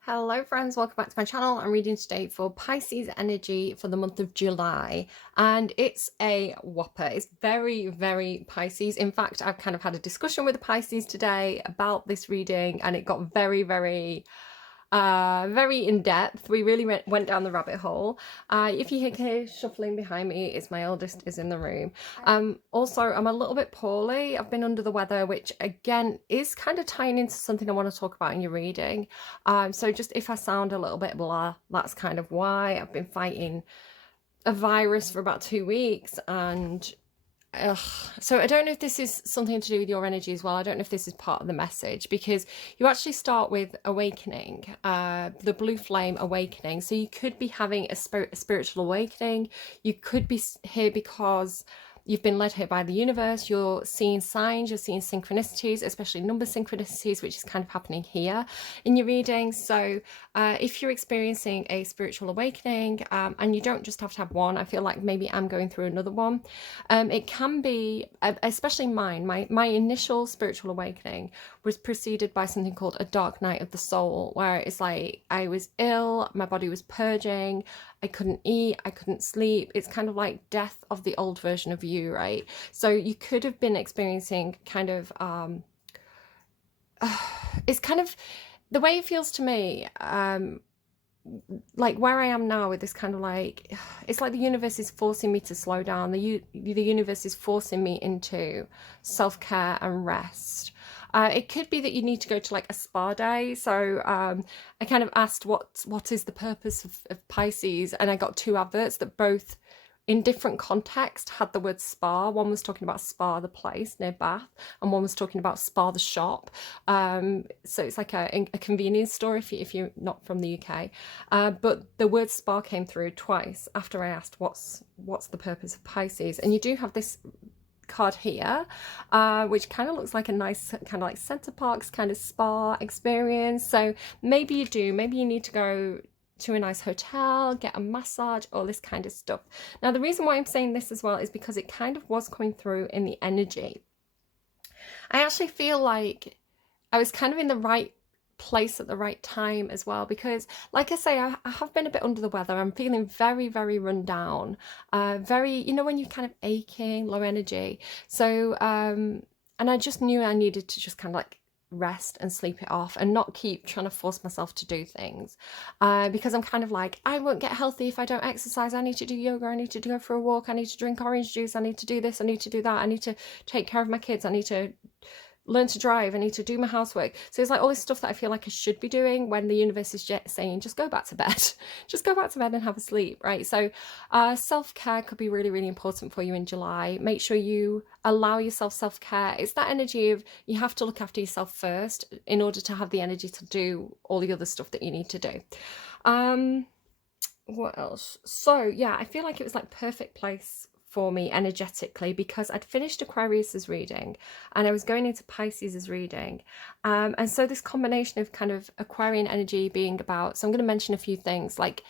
Hello friends, welcome back to my channel. I'm reading today for Pisces energy for the month of July, and it's a whopper. It's very Pisces. In fact, I've kind of had a discussion with the Pisces today about this reading, and it got very in depth. We really went down the rabbit hole. If you hear shuffling behind me, it's my eldest is in the room. Also, I'm a little bit poorly. I've been under the weather, which again is kind of tying into something I want to talk about in your reading. So just if I sound a little bit blah, that's kind of why. I've been fighting a virus for about 2 weeks, and so I don't know if this is something to do with your energy as well. I don't know if this is part of the message, because you actually start with awakening, the blue flame awakening. So you could be having a spiritual awakening. You could be here because you've been led here by the universe. You're seeing signs, you're seeing synchronicities, especially number synchronicities, which is kind of happening here in your reading. So if you're experiencing a spiritual awakening, and you don't just have to have one, I feel like maybe I'm going through another one. It can be, especially mine, my initial spiritual awakening was preceded by something called a dark night of the soul, where it's like I was ill, my body was purging, I couldn't eat, I couldn't sleep. It's kind of like death of the old version of you, right? So you could have been experiencing kind of, it's kind of the way it feels to me, like where I am now with this kind of like, it's like the universe is forcing me to slow down. The universe is forcing me into self-care and rest. It could be that you need to go to like a spa day. So I kind of asked what is the purpose of Pisces, and I got two adverts that both in different context had the word spa. One was talking about Spa the place near Bath, and one was talking about Spa the shop. So it's like a convenience store if you're not from the UK. But the word spa came through twice after I asked what's the purpose of Pisces. And you do have this card here, which kind of looks like a nice kind of like Center Parcs kind of spa experience. So maybe you need to go to a nice hotel, get a massage, all this kind of stuff. Now, the reason why I'm saying this as well is because it kind of was coming through in the energy. I actually feel like I was kind of in the right place at the right time as well, because like I say, I have been a bit under the weather. I'm feeling very run down, very, you know, when you're kind of aching, low energy. So and I just knew I needed to just kind of like rest and sleep it off and not keep trying to force myself to do things, because I'm kind of like, I won't get healthy if I don't exercise. I need to do yoga, I need to go for a walk, I need to drink orange juice, I need to do this, I need to do that, I need to take care of my kids, I need to learn to drive, I need to do my housework. So it's like all this stuff that I feel like I should be doing when the universe is saying, just go back to bed. Just go back to bed and have a sleep, right? So self-care could be really important for you in July. Make sure you allow yourself self-care. It's that energy of you have to look after yourself first in order to have the energy to do all the other stuff that you need to do. What else? So yeah, I feel like it was like perfect place for me energetically, because I'd finished Aquarius's reading and I was going into Pisces's reading, and so this combination of kind of Aquarian energy being about, so I'm going to mention a few things like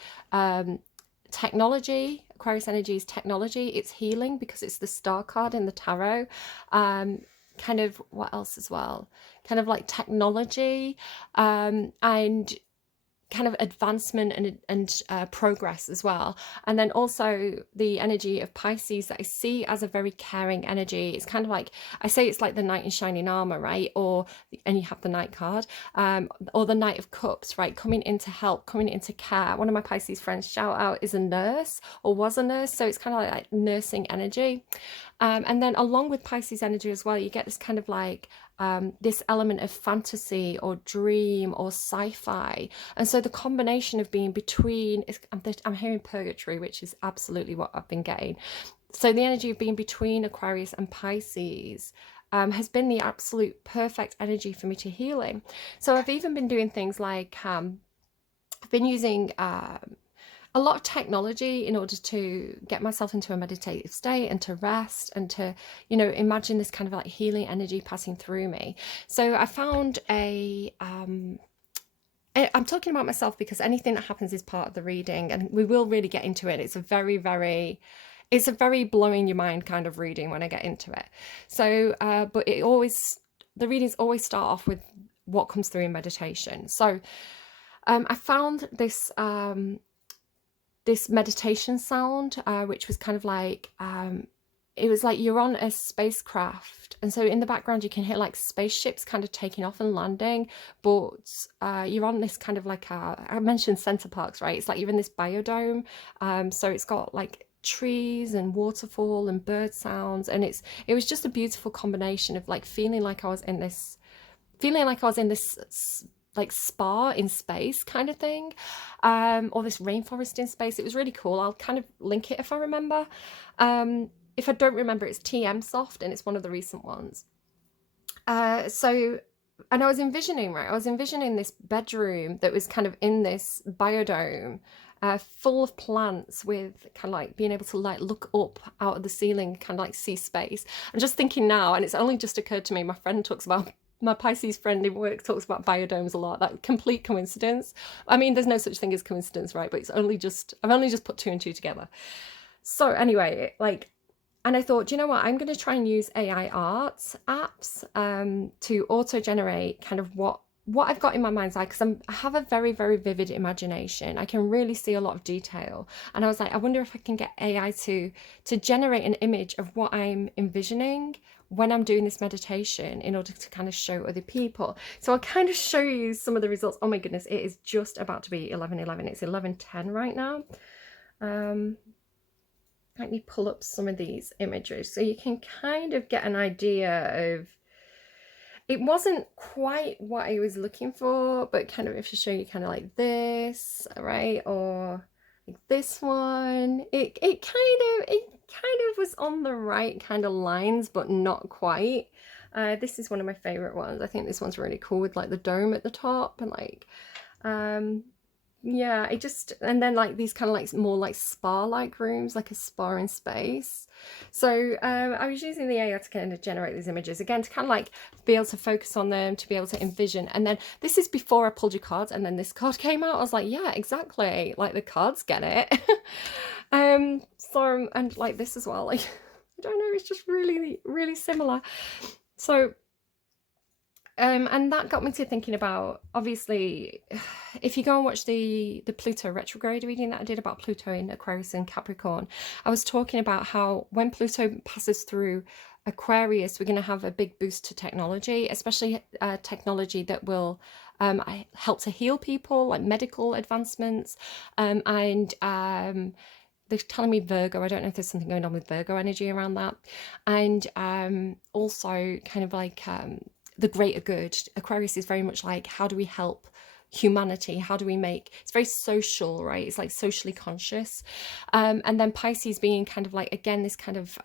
technology. Aquarius energy is technology, it's healing because it's the star card in the tarot. Kind of what else as well, kind of like technology, and kind of advancement and progress as well. And then also the energy of Pisces that I see as a very caring energy. It's kind of like, I say it's like the knight in shining armor, right? Or, and you have the knight card, or the Knight of Cups, right? Coming in to help, coming in to care. One of my Pisces friends, shout out, is a nurse or was a nurse. So it's kind of like nursing energy. And then along with Pisces energy as well, you get this kind of like this element of fantasy or dream or sci-fi. And so the combination of being between, I'm hearing purgatory, which is absolutely what I've been getting. So the energy of being between Aquarius and Pisces has been the absolute perfect energy for me to healing. So I've even been doing things like I've been using a lot of technology in order to get myself into a meditative state and to rest and to, you know, imagine this kind of like healing energy passing through me. So I found I'm talking about myself because anything that happens is part of the reading, and we will really get into it. It's a very blowing your mind kind of reading when I get into it. So but the readings always start off with what comes through in meditation. So I found this meditation sound, which was kind of like, it was like you're on a spacecraft, and so in the background you can hear like spaceships kind of taking off and landing, but you're on this kind of like I mentioned center parks, right? It's like you're in this biodome, so it's got like trees and waterfall and bird sounds, and it was just a beautiful combination of like feeling like I was in this like spa in space kind of thing, or this rainforest in space. It was really cool. I'll kind of link it if I remember. If I don't remember, it's TM Soft, and it's one of the recent ones. So, and I was envisioning this bedroom that was kind of in this biodome, full of plants, with kind of like being able to like look up out of the ceiling, kind of like see space. I'm just thinking now, and it's only just occurred to me, my Pisces friend in work talks about biodomes a lot. That complete coincidence. I mean, there's no such thing as coincidence, right? But I've only just put two and two together. So anyway, like, and I thought, do you know what? I'm going to try and use AI art apps, to auto-generate kind of what I've got in my mind's eye, because I have a very, very vivid imagination. I can really see a lot of detail. And I was like, I wonder if I can get AI to generate an image of what I'm envisioning when I'm doing this meditation, in order to kind of show other people. So I'll kind of show you some of the results. Oh my goodness, it is just about to be 11:11. It's 11:10 right now. Let me pull up some of these images so you can kind of get an idea of, it wasn't quite what I was looking for, but kind of if I show you kind of like this, right, or like this one, it kind of was on the right kind of lines, but not quite. This is one of my favorite ones. I think this one's really cool, with like the dome at the top, and like yeah, and then like these kind of like more like spa-like rooms, like a spa in space. So I was using the AI to kind of generate these images, again, to kind of like be able to focus on them, to be able to envision. And then this is before I pulled your cards, and then this card came out. I was like, yeah, exactly, like the cards get it. So, and like this as well, like I don't know, it's just really, really similar. So and that got me to thinking about, obviously, if you go and watch the Pluto retrograde reading that I did about Pluto in Aquarius and Capricorn, I was talking about how when Pluto passes through Aquarius, we're going to have a big boost to technology, especially technology that will help to heal people, like medical advancements, and they're telling me Virgo. I don't know if there's something going on with Virgo energy around that. And also kind of like the greater good. Aquarius is very much like, how do we help humanity? How do we make, it's very social, right? It's like socially conscious. And then Pisces being kind of like, again, this kind of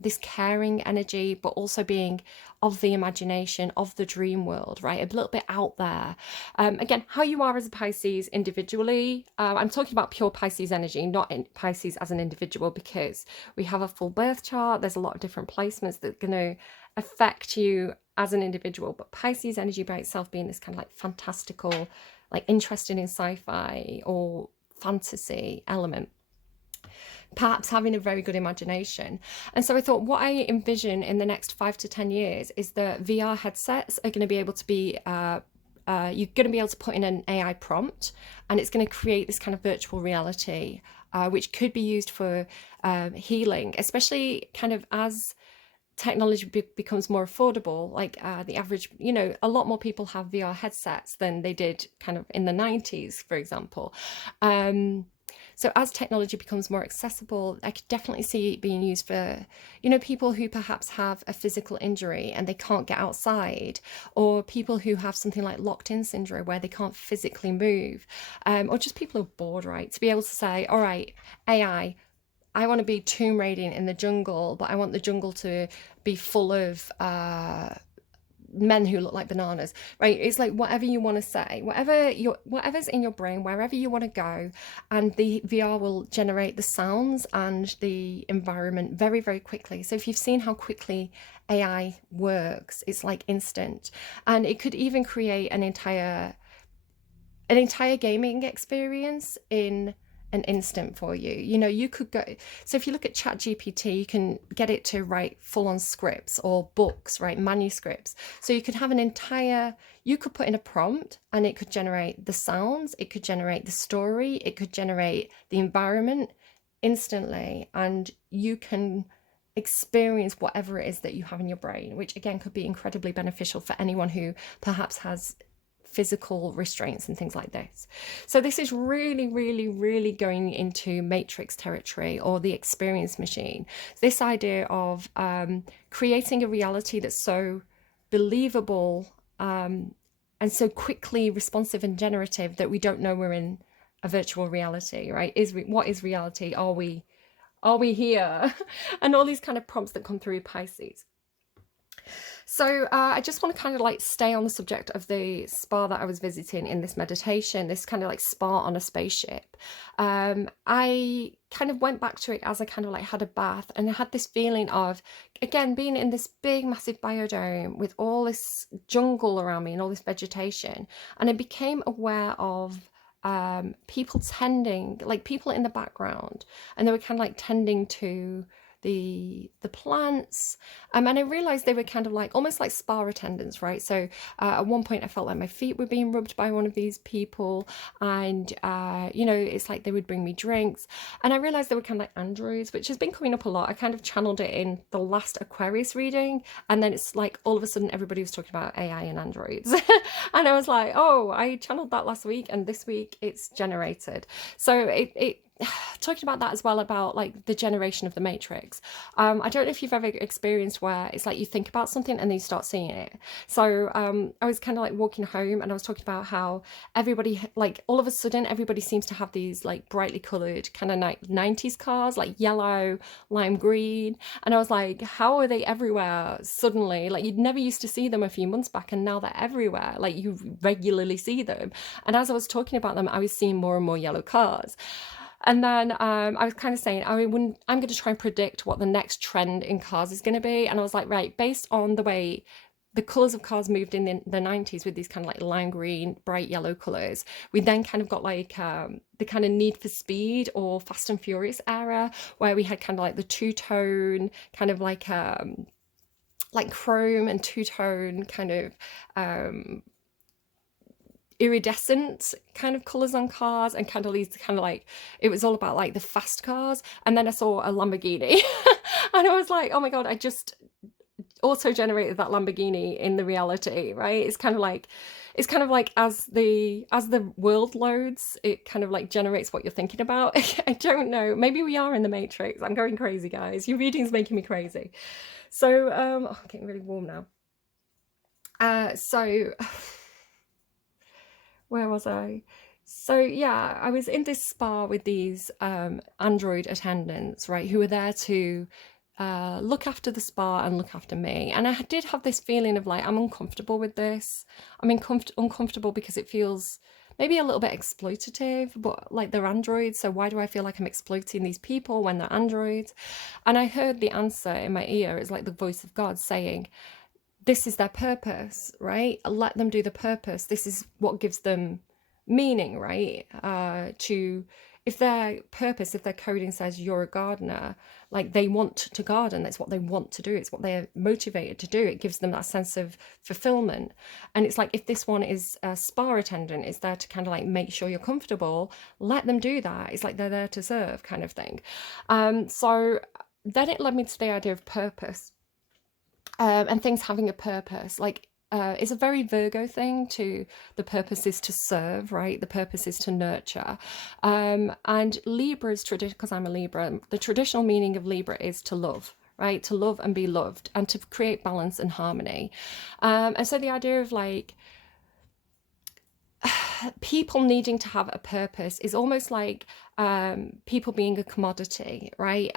this caring energy, but also being of the imagination, of the dream world, right? A little bit out there. Again, how you are as a Pisces individually. I'm talking about pure Pisces energy, not in Pisces as an individual, because we have a full birth chart. There's a lot of different placements that are going to affect you as an individual, but Pisces energy by itself being this kind of like fantastical, like interested in sci-fi or fantasy element, perhaps having a very good imagination. And so I thought, what I envision in the next 5 to 10 years is that VR headsets are going to be able to be you're going to be able to put in an AI prompt, and it's going to create this kind of virtual reality, which could be used for healing, especially kind of as technology becomes more affordable. Like the average, a lot more people have VR headsets than they did kind of in the 90s, for example. So as technology becomes more accessible, I could definitely see it being used for, people who perhaps have a physical injury and they can't get outside, or people who have something like locked-in syndrome where they can't physically move, or just people who are bored, right? To be able to say, all right, AI, I want to be tomb raiding in the jungle, but I want the jungle to be full of men who look like bananas, right? It's like whatever you want to say, whatever's in your brain, wherever you want to go, and the VR will generate the sounds and the environment very, very quickly. So if you've seen how quickly AI works, it's like instant, and it could even create an entire gaming experience in an instant for you. You know, you could go, so if you look at ChatGPT, you can get it to write full-on scripts or books, right, manuscripts. So you could have an entire, you could put in a prompt and it could generate the sounds, it could generate the story, it could generate the environment instantly, and you can experience whatever it is that you have in your brain, which again could be incredibly beneficial for anyone who perhaps has physical restraints and things like this. So this is really, really, really going into Matrix territory, or the experience machine. This idea of creating a reality that's so believable and so quickly responsive and generative that we don't know we're in a virtual reality, right? What is reality? Are we here? And all these kind of prompts that come through Pisces. So I just want to kind of like stay on the subject of the spa that I was visiting in this meditation, this kind of like spa on a spaceship. I kind of went back to it as I kind of like had a bath, and I had this feeling of, again, being in this big massive biodome with all this jungle around me and all this vegetation. And I became aware of people tending, like people in the background, and they were kind of like tending to the plants, and I realized they were kind of like almost like spa attendants, right? So at one point I felt like my feet were being rubbed by one of these people, and you know, it's like they would bring me drinks, and I realized they were kind of like androids, which has been coming up a lot. I kind of channeled it in the last Aquarius reading, and then it's like all of a sudden everybody was talking about AI and androids and I was like, oh, I channeled that last week and this week it's generated. So it talking about that as well, about like the generation of the Matrix. I don't know if you've ever experienced where it's like you think about something and then you start seeing it. So I was kind of like walking home and I was talking about how everybody, like all of a sudden everybody seems to have these like brightly coloured kind of 90s cars, like yellow, lime green, and I was like, how are they everywhere suddenly? Like you'd never used to see them a few months back, and now they're everywhere, like you regularly see them. And as I was talking about them, I was seeing more and more yellow cars. And then I was kind of saying, I'm going to try and predict what the next trend in cars is going to be. And I was like, right, based on the way the colours of cars moved in the 90s with these kind of like lime green, bright yellow colours, we then kind of got like the kind of Need for Speed or Fast and Furious era, where we had kind of like the two-tone, kind of like chrome and two-tone kind of iridescent kind of colors on cars, and kind of these kind of like, it was all about like the fast cars. And then I saw a Lamborghini and I was like, oh my god, I just auto generated that Lamborghini in the reality, right? It's kind of like as the world loads, it kind of like generates what you're thinking about. I don't know, maybe we are in the Matrix. I'm going crazy, guys. Your reading's making me crazy. So I'm getting really warm now. So where was I? So yeah, I was in this spa with these android attendants, right, who were there to look after the spa and look after me. And I did have this feeling of like, I'm uncomfortable with this. I'm uncomfortable because it feels maybe a little bit exploitative, but like they're androids, so why do I feel like I'm exploiting these people when they're androids? And I heard the answer in my ear. It's like the voice of God saying, this is their purpose, right? Let them do the purpose. This is what gives them meaning, right? If their purpose, if their coding says you're a gardener, like they want to garden, that's what they want to do. It's what they're motivated to do. It gives them that sense of fulfillment. And it's like, if this one is a spa attendant, it's there to kind of like make sure you're comfortable, let them do that. It's like they're there to serve, kind of thing. So then it led me to the idea of purpose. And things having a purpose, like it's a very Virgo thing. To the purpose is to serve, right? The purpose is to nurture. And Libra is traditional, because I'm a Libra, the traditional meaning of Libra is to love, right? To love and be loved, and to create balance and harmony. And so the idea of like people needing to have a purpose is almost like people being a commodity, right?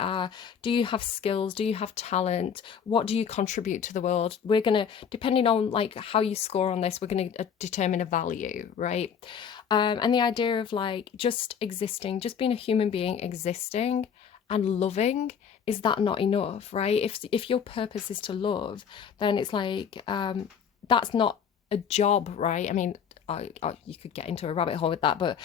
Do you have skills? Do you have talent? What do you contribute to the world? We're going to, depending on like how you score on this, we're going to determine a value, right? And the idea of like just existing, just being a human being existing and loving, is that not enough, right? If your purpose is to love, then it's like that's not a job, right? I mean, you could get into a rabbit hole with that, but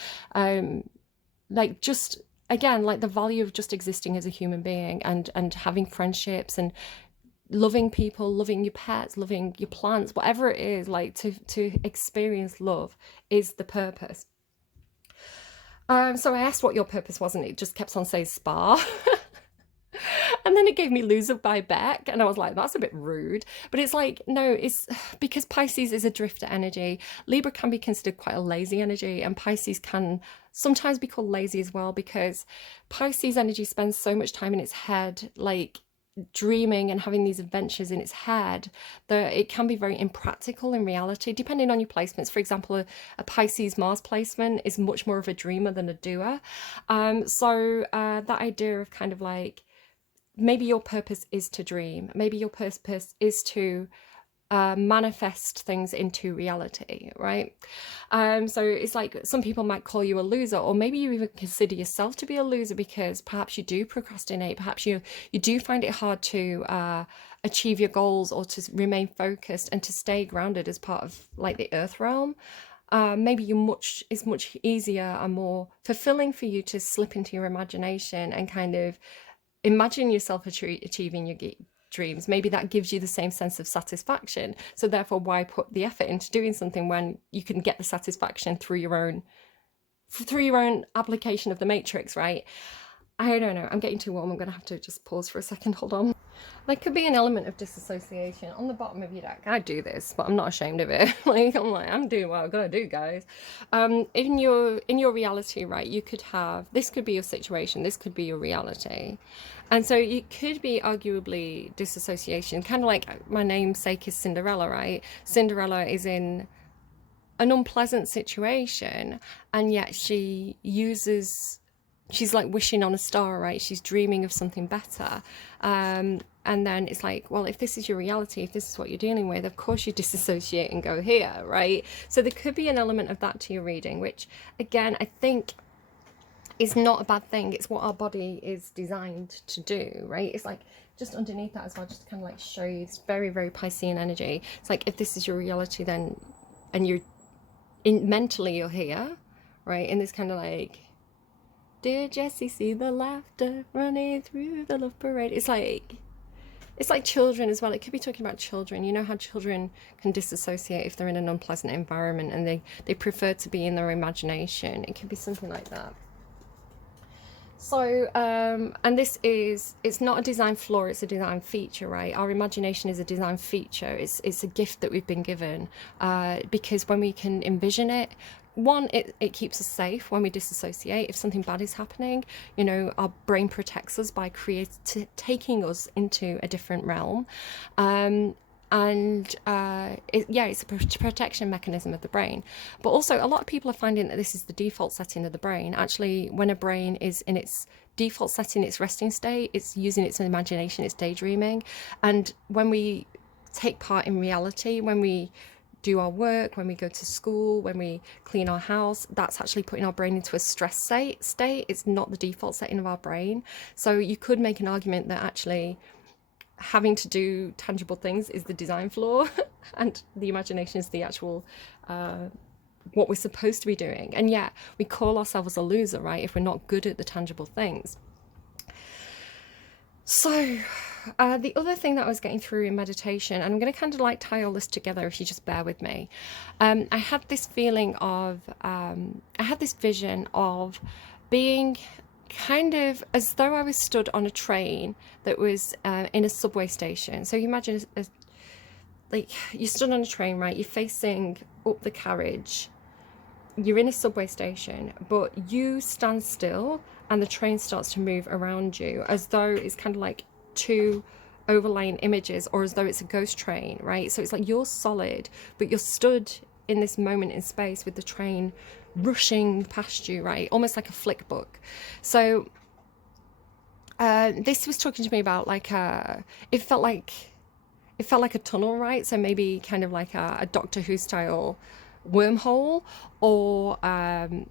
like just again, like the value of just existing as a human being, and having friendships and loving people, loving your pets, loving your plants, whatever it is, like to experience love is the purpose. So I asked what your purpose was, and it just kept on saying spa. And then it gave me loser by Beck, and I was like, that's a bit rude. But it's like, no, it's because Pisces is a drifter energy. Libra can be considered quite a lazy energy, and Pisces can sometimes be called lazy as well, because Pisces energy spends so much time in its head, like dreaming and having these adventures in its head, that it can be very impractical in reality, depending on your placements. For example, a Pisces Mars placement is much more of a dreamer than a doer. So that idea of kind of like, maybe your purpose is to dream, maybe your purpose is to manifest things into reality, right? So it's like some people might call you a loser, or maybe you even consider yourself to be a loser because perhaps you do procrastinate, perhaps you do find it hard to achieve your goals, or to remain focused and to stay grounded as part of like the earth realm. Maybe it's much easier and more fulfilling for you to slip into your imagination and kind of imagine yourself achieving your dreams. Maybe that gives you the same sense of satisfaction. So therefore, why put the effort into doing something when you can get the satisfaction through your own application of the matrix, right? I don't know. I'm getting too warm. I'm going to have to just pause for a second. Hold on. There could be an element of disassociation on the bottom of your deck. I do this, but I'm not ashamed of it. I'm doing what I've got to do, guys. In your reality, right, you could have, this could be your situation, this could be your reality. And so it could be arguably disassociation, kind of like my namesake is Cinderella, right? Cinderella is in an unpleasant situation, and yet she's like wishing on a star, right? She's dreaming of something better. And then it's like, well, if this is your reality, if this is what you're dealing with, of course you disassociate and go here, right? So there could be an element of that to your reading, which again, I think is not a bad thing. It's what our body is designed to do, right? It's like just underneath that as well, just to kind of like show you this very, very Piscean energy. It's like, if this is your reality, then, and mentally you're here, right? In this kind of like, dear Jessie, see the laughter running through the love parade. It's like children as well. It could be talking about children. You know how children can disassociate if they're in an unpleasant environment and they prefer to be in their imagination. It could be something like that. So, and it's not a design flaw, it's a design feature, right? Our imagination is a design feature. It's a gift that we've been given, because when we can envision it, one, it keeps us safe when we disassociate. If something bad is happening, you know, our brain protects us by taking us into a different realm. It's a protection mechanism of the brain. But also, a lot of people are finding that this is the default setting of the brain. Actually, when a brain is in its default setting, its resting state, it's using its imagination, it's daydreaming. And when we take part in reality, when we do our work, when we go to school, when we clean our house, that's actually putting our brain into a stress state. It's not the default setting of our brain. So you could make an argument that actually having to do tangible things is the design flaw and the imagination is the actual what we're supposed to be doing. And yet we call ourselves a loser, right, if we're not good at the tangible things. So the other thing that I was getting through in meditation, and I'm going to kind of like tie all this together if you just bear with me, I had this feeling of I had this vision of being kind of as though I was stood on a train that was in a subway station. So you imagine like you stood on a train, right? You're facing up the carriage, you're in a subway station, but you stand still and the train starts to move around you, as though it's kind of like two overlaying images, or as though it's a ghost train, right? So it's like you're solid, but you're stood in this moment in space with the train rushing past you, right? Almost like a flick book. So this was talking to me about like it felt like a tunnel, right? So maybe kind of like a Doctor Who style wormhole, or I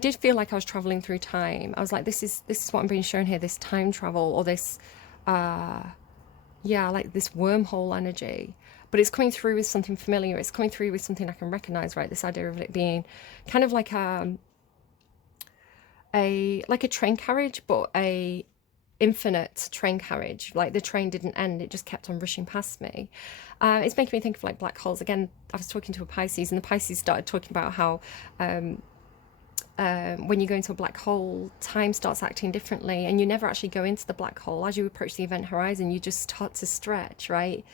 did feel like I was traveling through time. I was like, this is what I'm being shown here, this time travel, or this like this wormhole energy. But it's coming through with something familiar. It's coming through with something I can recognize, right? This idea of it being kind of like like a train carriage, but a infinite train carriage. Like the train didn't end, it just kept on rushing past me. It's making me think of like black holes again. I was talking to a Pisces, and the Pisces started talking about how when you go into a black hole, time starts acting differently, and you never actually go into the black hole. As you approach the event horizon, you just start to stretch, right,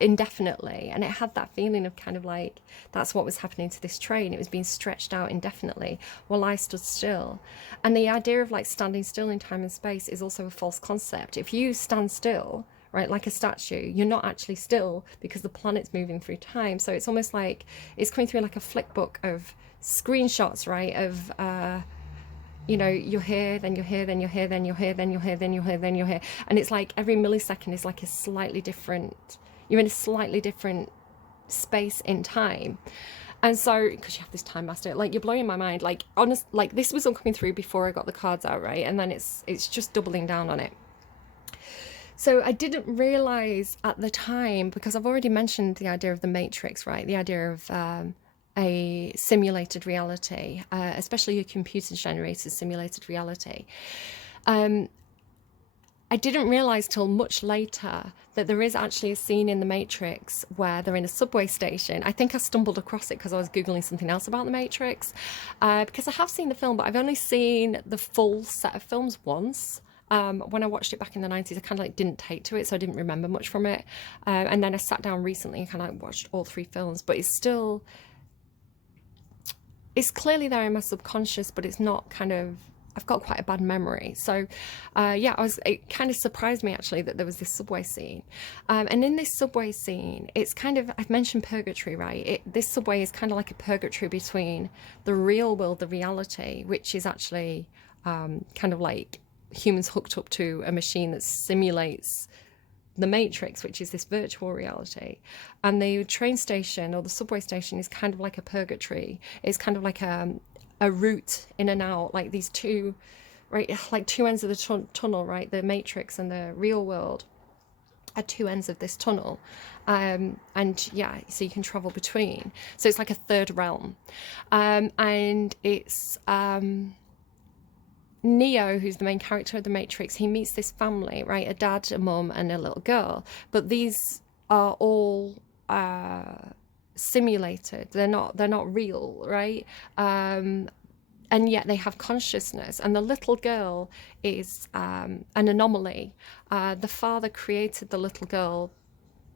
indefinitely. And it had that feeling of kind of like that's what was happening to this train. It was being stretched out indefinitely while I stood still. And the idea of like standing still in time and space is also a false concept. If you stand still, right, like a statue, you're not actually still, because the planet's moving through time. So it's almost like it's coming through like a flick book of screenshots, right, of you know, you're here, then you're here, then you're here, then you're here, then you're here, then you're here, then you're here. And it's like every millisecond is like a slightly different, you're in a slightly different space in time. And so, because you have this time master, like you're blowing my mind. Like honest, like this was all coming through before I got the cards out, right? And then it's just doubling down on it. So I didn't realize at the time, because I've already mentioned the idea of the Matrix, right? The idea of a simulated reality, especially a computer-generated simulated reality. I didn't realize till much later that there is actually a scene in the Matrix where they're in a subway station. I think I stumbled across it because I was Googling something else about the Matrix, because I have seen the film, but I've only seen the full set of films once. When I watched it back in the 90s, I kind of like didn't take to it, so I didn't remember much from it. And then I sat down recently and kind of like watched all 3 films, but it's clearly there in my subconscious, but it's not kind of, I've got quite a bad memory. So yeah, it kind of surprised me actually that there was this subway scene. And in this subway scene, it's kind of, I've mentioned purgatory, right? This subway is kind of like a purgatory between the real world, the reality, which is actually kind of like humans hooked up to a machine that simulates the Matrix, which is this virtual reality. And the train station or the subway station is kind of like a purgatory. It's kind of like a route in and out, like these two, right, like 2 ends of the tunnel, right? The Matrix and the real world are 2 ends of this tunnel. And yeah, so you can travel between. So it's like a third realm. And it's Neo, who's the main character of the Matrix, he meets this family, right? A dad, a mum, and a little girl. But these are all simulated. They're not real, right? And yet they have consciousness. And the little girl is an anomaly. The father created the little girl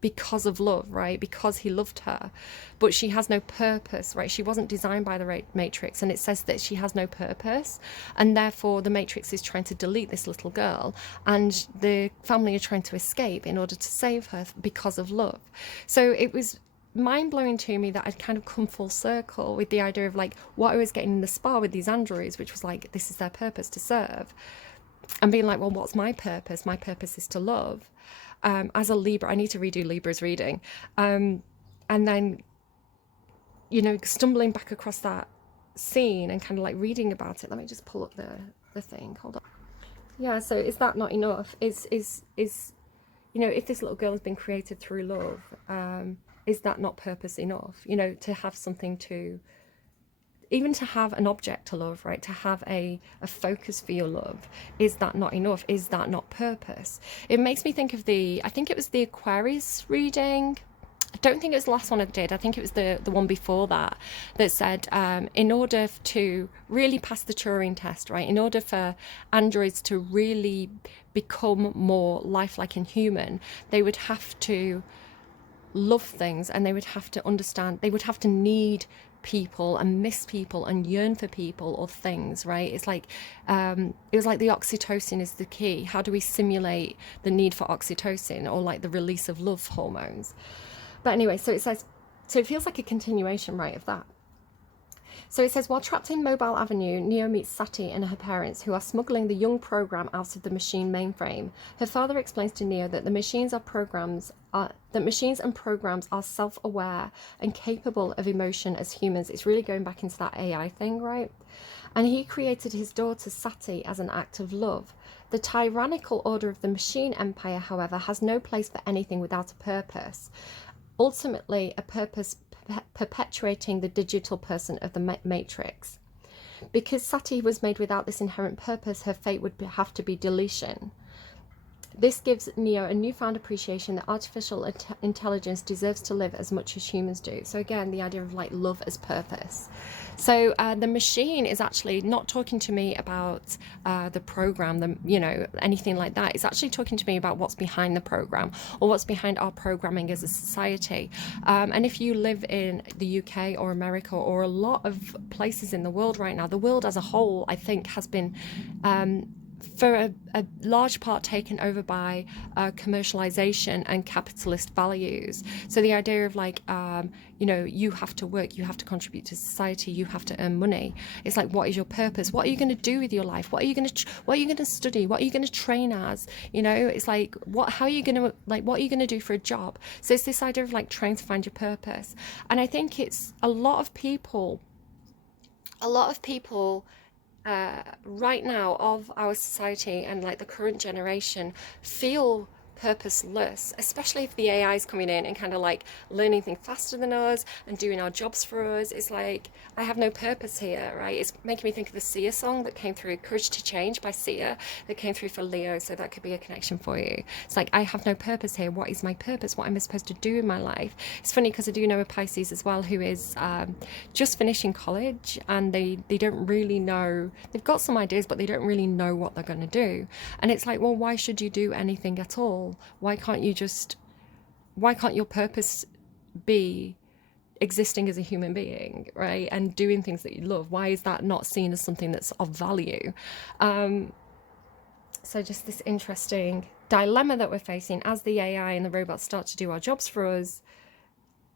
because of love, right? Because he loved her, but she has no purpose, right? She wasn't designed by the Matrix, and it says that she has no purpose, and therefore the Matrix is trying to delete this little girl, and the family are trying to escape in order to save her because of love. So it was mind-blowing to me that I'd kind of come full circle with the idea of like what I was getting in the spa with these androids, which was like, this is their purpose, to serve, and being like, well, what's my purpose? My purpose is to love. As a Libra, I need to redo Libra's reading. And then, you know, stumbling back across that scene and kind of like reading about it. Let me just pull up the thing. Hold on. Yeah, so is that not enough? Is you know, if this little girl has been created through love, is that not purpose enough? You know, to have something to, even to have an object to love, right? To have a focus for your love, is that not enough? Is that not purpose? It makes me think of I think it was the Aquarius reading. I don't think it was the last one I did. I think it was the one before that said, in order to really pass the Turing test, right? In order for androids to really become more lifelike and human, they would have to love things, and they would have to understand, they would have to need people and miss people and yearn for people or things, right? It's like it was like the oxytocin is the key. How do we simulate the need for oxytocin, or like the release of love hormones? But anyway, so it says, so it feels like a continuation, right, of that. So it says, while trapped in Mobile Avenue, Neo meets Sati and her parents, who are smuggling the young program out of the machine mainframe. Her father explains to Neo that machines and programs are self-aware and capable of emotion as humans. It's really going back into that AI thing, right? And he created his daughter Sati as an act of love. The tyrannical order of the machine empire, however, has no place for anything without a purpose. Ultimately, a purpose perpetuating the digital person of the Matrix. Because Sati was made without this inherent purpose, her fate would have to be deletion. This gives Neo a newfound appreciation that artificial intelligence deserves to live as much as humans do. So again, the idea of like love as purpose. So the machine is actually not talking to me about the program, anything like that. It's actually talking to me about what's behind the program, or what's behind our programming as a society. And if you live in the UK or America or a lot of places in the world right now, the world as a whole, I think, has been for a large part taken over by commercialization and capitalist values. So the idea of like, you have to work, you have to contribute to society, you have to earn money. It's like, what is your purpose? What are you going to do with your life? What are you going to study? What are you going to train as? It's like, what are you going to do for a job? So it's this idea of like trying to find your purpose. And I think it's a lot of people right now of our society and like the current generation feel purposeless, especially if the AI is coming in and kind of like learning things faster than us and doing our jobs for us. It's like, I have no purpose here, right? It's making me think of the Sia song that came through, Courage to Change by Sia, that came through for Leo, so that could be a connection for you. It's like, I have no purpose here. What is my purpose? What am I supposed to do in my life? It's funny because I do know a Pisces as well who is just finishing college, and they don't really know, they've got some ideas, but they don't really know what they're going to do. And it's like, well, why should you do anything at all? Why can't your purpose be existing as a human being, right? And doing things that you love? Why is that not seen as something that's of value? So just this interesting dilemma that we're facing as the AI and the robots start to do our jobs for us,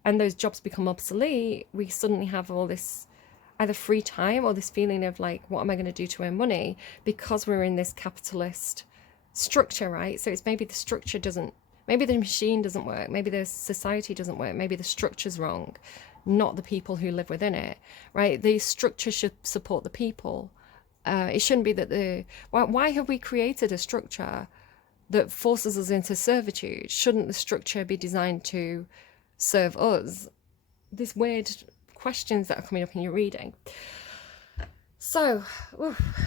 and those jobs become obsolete. We suddenly have all this either free time or this feeling of like, what am I going to do to earn money? Because we're in this capitalist structure, right? So it's maybe the structure maybe the machine doesn't work, maybe the society doesn't work, maybe the structure's wrong, not the people who live within it, right? The structure should support the people. It shouldn't be that why have we created a structure that forces us into servitude? Shouldn't the structure be designed to serve us? These weird questions that are coming up in your reading. So,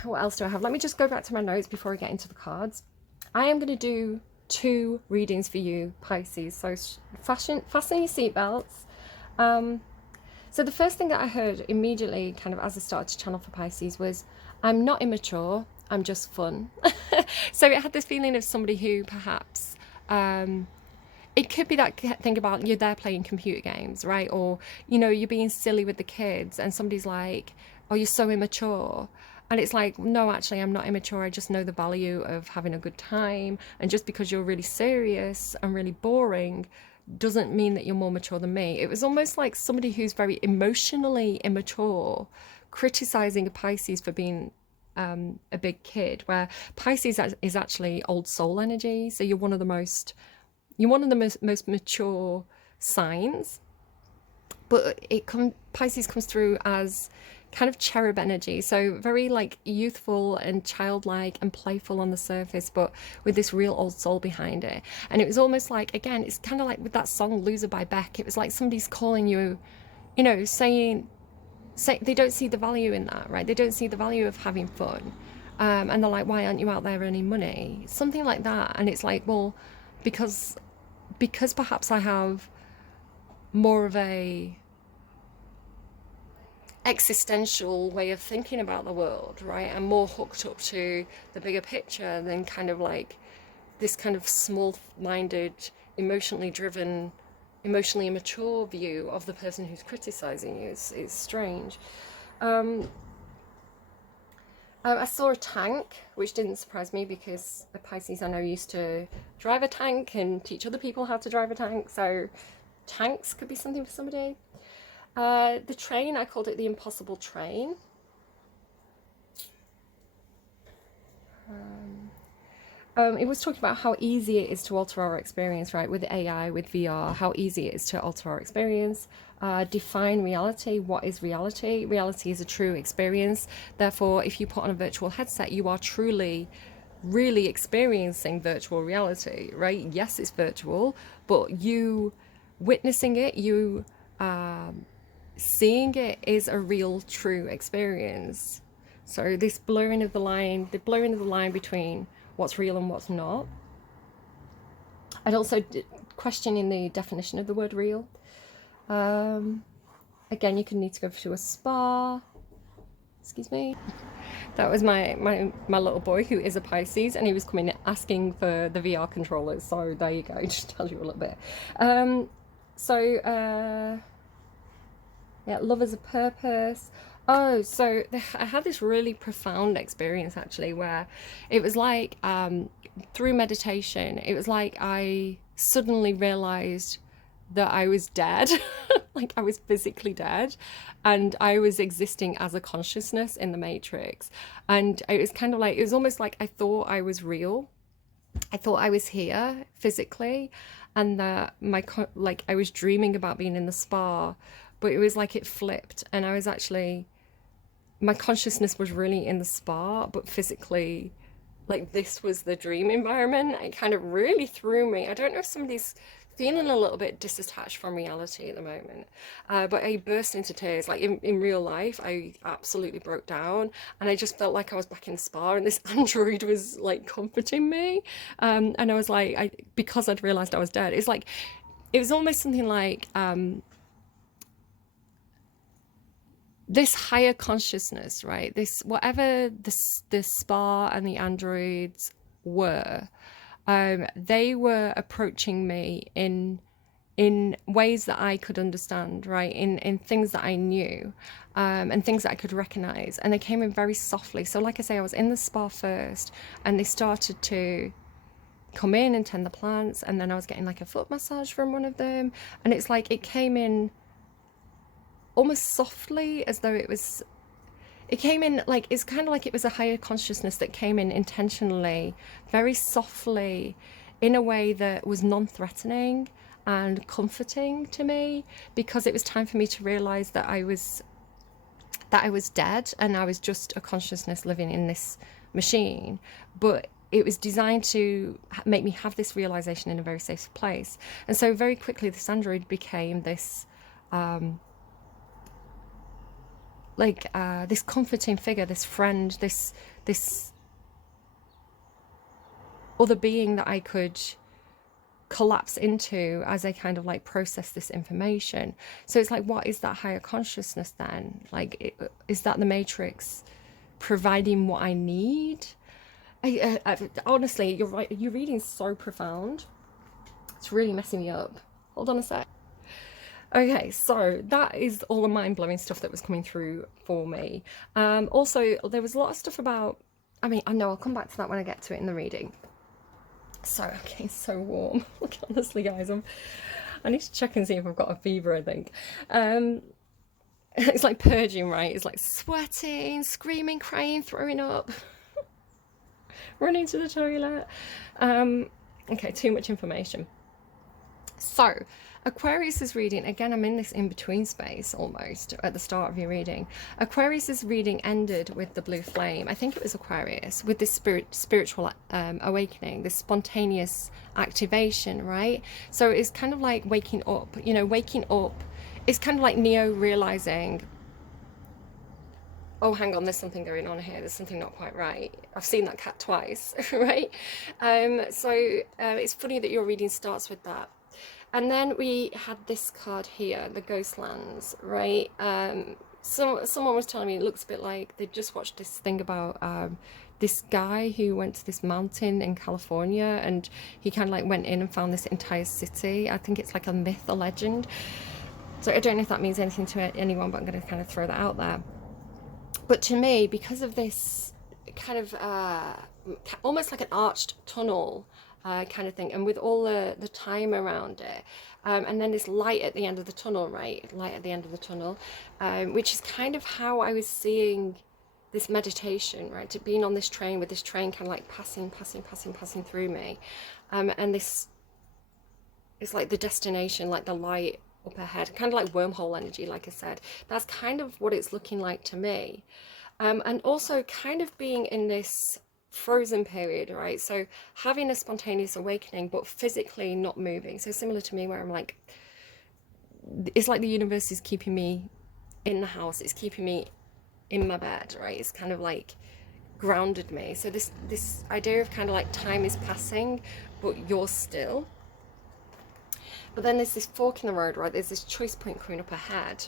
what else do I have? Let me just go back to my notes before I get into the cards. I am going to do 2 readings for you, Pisces. So fasten your seatbelts. So the first thing that I heard immediately, kind of as I started to channel for Pisces, was, I'm not immature, I'm just fun. So it had this feeling of somebody who perhaps, it could be that thing about you're there playing computer games, right? Or, you're being silly with the kids and somebody's like, oh, you're so immature. And it's like, no, actually, I'm not immature. I just know the value of having a good time. And just because you're really serious and really boring doesn't mean that you're more mature than me. It was almost like somebody who's very emotionally immature criticizing a Pisces for being a big kid, where Pisces is actually old soul energy. So you're one of the most mature signs. But Pisces comes through as kind of cherub energy, so very like youthful and childlike and playful on the surface, but with this real old soul behind it. And it was almost like, again, it's kind of like with that song Loser by Beck, it was like somebody's calling you, saying they don't see the value in that, right? They don't see the value of having fun, and they're like, why aren't you out there earning money? Something like that. And it's like, well, because perhaps I have more of a existential way of thinking about the world, right? I'm more hooked up to the bigger picture than kind of like this kind of small-minded, emotionally driven, emotionally immature view of the person who's criticizing you. It's strange. I saw a tank, which didn't surprise me because the Pisces I know used to drive a tank and teach other people how to drive a tank, so tanks could be something for somebody. The train, I called it the impossible train. It was talking about how easy it is to alter our experience, right? With AI, with VR, how easy it is to alter our experience. Define reality. What is reality? Reality is a true experience. Therefore, if you put on a virtual headset, you are truly, really experiencing virtual reality, right? Yes, it's virtual, but you witnessing it, you seeing it is a real, true experience. So this blurring of the line, between what's real and what's not. I'd also questioning the definition of the word real. Again, you can need to go to a spa. Excuse me. That was my little boy, who is a Pisces, and he was coming asking for the VR controllers. So there you go, just tells you a little bit. Yeah, love as a purpose. Oh, so I had this really profound experience actually, where it was like through meditation, it was like I suddenly realized that I was dead, like I was physically dead, and I was existing as a consciousness in the Matrix. And it was kind of like, it was almost like I thought I was real. I thought I was here physically, and that like I was dreaming about being in the spa, but it was like it flipped, and I was actually, my consciousness was really in the spa, but physically, like this was the dream environment. It kind of really threw me. I don't know if somebody's feeling a little bit disattached from reality at the moment, but I burst into tears. Like in real life, I absolutely broke down, and I just felt like I was back in the spa, and this android was like comforting me, and I was like, because I'd realized I was dead, it's like, it was almost something like this higher consciousness, right? This, whatever the spa and the androids were, they were approaching me in ways that I could understand, right? In things that I knew, and things that I could recognize. And they came in very softly. So like I say, I was in the spa first, and they started to come in and tend the plants, and then I was getting like a foot massage from one of them, and it's like it came in almost softly, as though it came in like, it's kind of like it was a higher consciousness that came in intentionally, very softly, in a way that was non-threatening and comforting to me, because it was time for me to realize that I was dead, and I was just a consciousness living in this machine. But it was designed to make me have this realization in a very safe place. And so very quickly, this android became this this comforting figure, this friend, this other being that I could collapse into as I kind of like process this information. So it's like, what is that higher consciousness then? Like, is that the Matrix providing what I need? Honestly, you're right. Your reading's so profound. It's really messing me up. Hold on a sec. Okay, so that is all the mind-blowing stuff that was coming through for me. Also, there was a lot of stuff about, I mean, I know I'll come back to that when I get to it in the reading. So, okay, so warm. Look, honestly, guys, I need to check and see if I've got a fever, I think. It's like purging, right? It's like sweating, screaming, crying, throwing up, running to the toilet. Okay, too much information. So, Aquarius's reading, again, I'm in this in-between space almost at the start of your reading. Aquarius's reading ended with the blue flame. I think it was Aquarius, with this spiritual awakening, this spontaneous activation, right? So it's kind of like waking up, you know, waking up. It's kind of like Neo realizing, oh, hang on, there's something going on here. There's something not quite right. I've seen that cat twice, right? It's funny that your reading starts with that. And then we had this card here, the Ghostlands, right? Someone was telling me it looks a bit like they just watched this thing about this guy who went to this mountain in California, and he kind of like went in and found this entire city. I think it's like a myth, a legend. So I don't know if that means anything to anyone, but I'm going to kind of throw that out there. But to me, because of this kind of almost like an arched tunnel kind of thing, and with all the time around it, and then this light at the end of the tunnel, right? Light at the end of the tunnel, which is kind of how I was seeing this meditation, right? To being on this train, with this train kind of like passing through me, and this is like the destination, like the light up ahead, kind of like wormhole energy, like I said. That's kind of what it's looking like to me. And also kind of being in this frozen period, right? So having a spontaneous awakening, but physically not moving. So similar to me, where I'm like, it's like the universe is keeping me in the house. It's keeping me in my bed, right? It's kind of like grounded me. So this idea of kind of like time is passing, but you're still. But then there's this fork in the road, right? There's this choice point coming up ahead,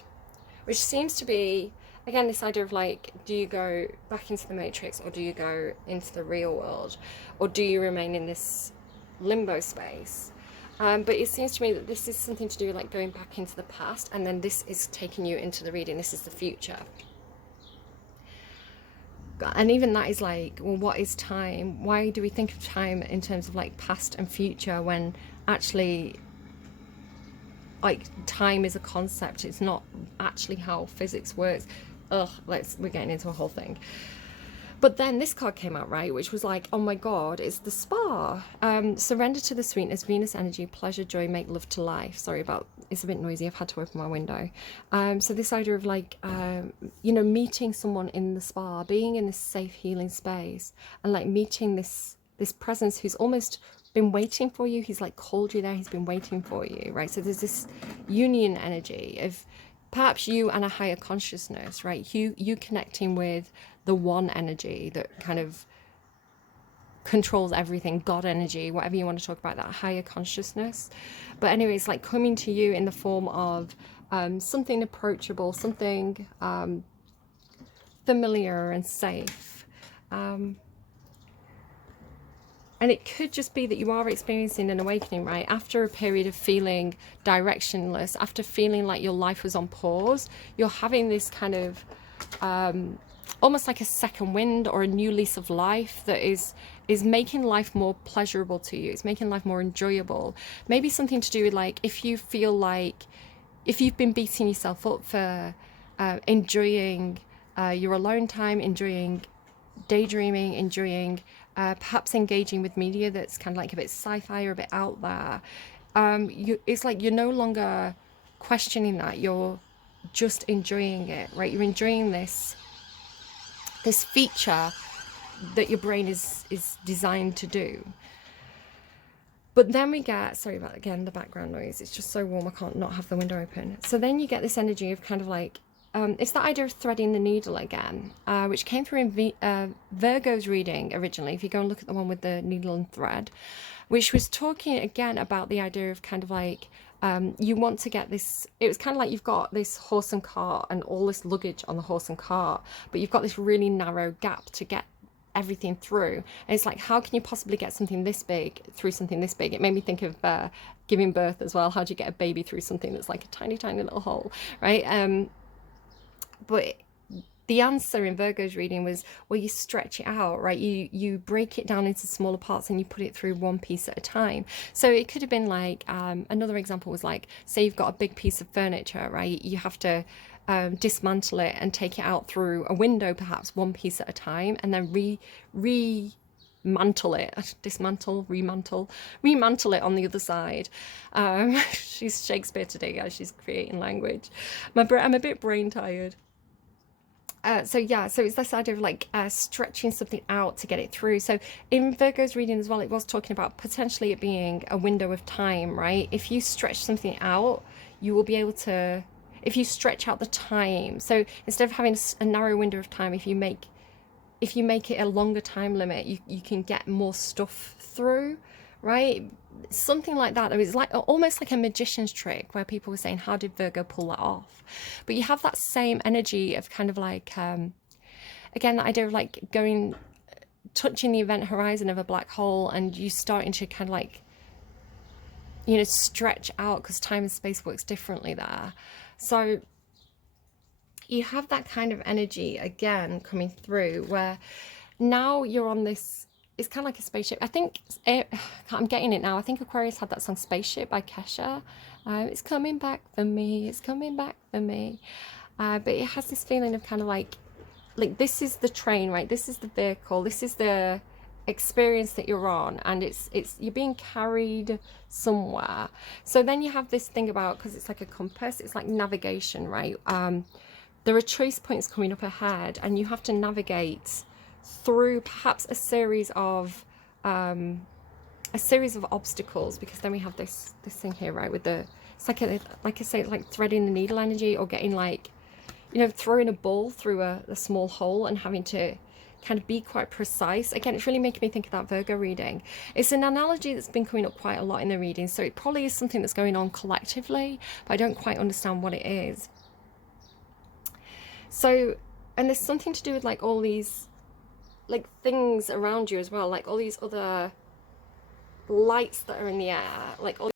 which seems to be, again, this idea of like, do you go back into the Matrix, or do you go into the real world, or do you remain in this limbo space? But it seems to me that this is something to do with like going back into the past, and then this is taking you into the reading. This is the future. And even that is like, well, what is time? Why do we think of time in terms of like past and future, when actually like time is a concept? It's not actually how physics works. We're getting into a whole thing. But then this card came out, right, which was like, oh my god, it's the spa. Surrender to the sweetness, Venus energy, pleasure, joy, make love to life. Sorry about, it's a bit noisy, I've had to open my window. So this idea of like, you know, meeting someone in the spa, being in this safe healing space, and like meeting this presence who's almost been waiting for you. He's like called you there, he's been waiting for you, right? So there's this union energy of perhaps you and a higher consciousness, right? You connecting with the one energy that kind of controls everything, God energy, whatever you want to talk about, that higher consciousness. But anyway, it's like coming to you in the form of something approachable, something familiar and safe. And it could just be that you are experiencing an awakening, right? After a period of feeling directionless, after feeling like your life was on pause, you're having this kind of almost like a second wind or a new lease of life that is making life more pleasurable to you. It's making life more enjoyable. Maybe something to do with like, if you feel like, if you've been beating yourself up for enjoying your alone time, enjoying daydreaming, enjoying perhaps engaging with media that's kind of like a bit sci-fi or a bit out there, it's like you're no longer questioning that, you're just enjoying it, right? You're enjoying this feature that your brain is designed to do. But then we get, sorry about again the background noise, it's just so warm I can't not have the window open. So then you get this energy of kind of like it's that idea of threading the needle again, which came through in Virgo's reading originally, if you go and look at the one with the needle and thread, which was talking again about the idea of kind of like, you want to get this, it was kind of like you've got this horse and cart and all this luggage on the horse and cart, but you've got this really narrow gap to get everything through. And it's like, how can you possibly get something this big through something this big? It made me think of giving birth as well. How do you get a baby through something that's like a tiny, tiny little hole, right? But the answer in Virgo's reading was, well, you stretch it out, right? You break it down into smaller parts and you put it through one piece at a time. So it could have been like, another example was like, say you've got a big piece of furniture, right? You have to dismantle it and take it out through a window, perhaps one piece at a time, and then remantle it, dismantle, remantle it on the other side. She's Shakespeare today, guys. She's creating language. I'm a bit brain tired. So it's this idea of like stretching something out to get it through. So in Virgo's reading as well, it was talking about potentially it being a window of time, right? If you stretch something out, you will be able to, if you stretch out the time. So instead of having a narrow window of time, if you make it a longer time limit, you can get more stuff through, right? Something like that. It was like almost like a magician's trick, where people were saying, how did Virgo pull that off? But you have that same energy of kind of like, again, that idea of like touching the event horizon of a black hole, and you starting to kind of like, you know, stretch out, because time and space works differently there. So you have that kind of energy again coming through, where now you're on this, it's kind of like a spaceship. I think I'm getting it now. I think Aquarius had that song Spaceship by Kesha. It's coming back for me, it's coming back for me. But it has this feeling of kind of like this is the train, right? This is the vehicle, this is the experience that you're on, and it's you're being carried somewhere. So then you have this thing about, because it's like a compass, it's like navigation, right? There are choice points coming up ahead, and you have to navigate through perhaps a series of obstacles, because then we have this thing here, right, with the, it's like I say, it's like threading the needle energy, or getting like, you know, throwing a ball through a small hole and having to kind of be quite precise. Again, it's really making me think of that Virgo reading. It's an analogy that's been coming up quite a lot in the reading, so it probably is something that's going on collectively, but I don't quite understand what it is. So, and there's something to do with like all these like things around you as well, like all these other lights that are in the air, like all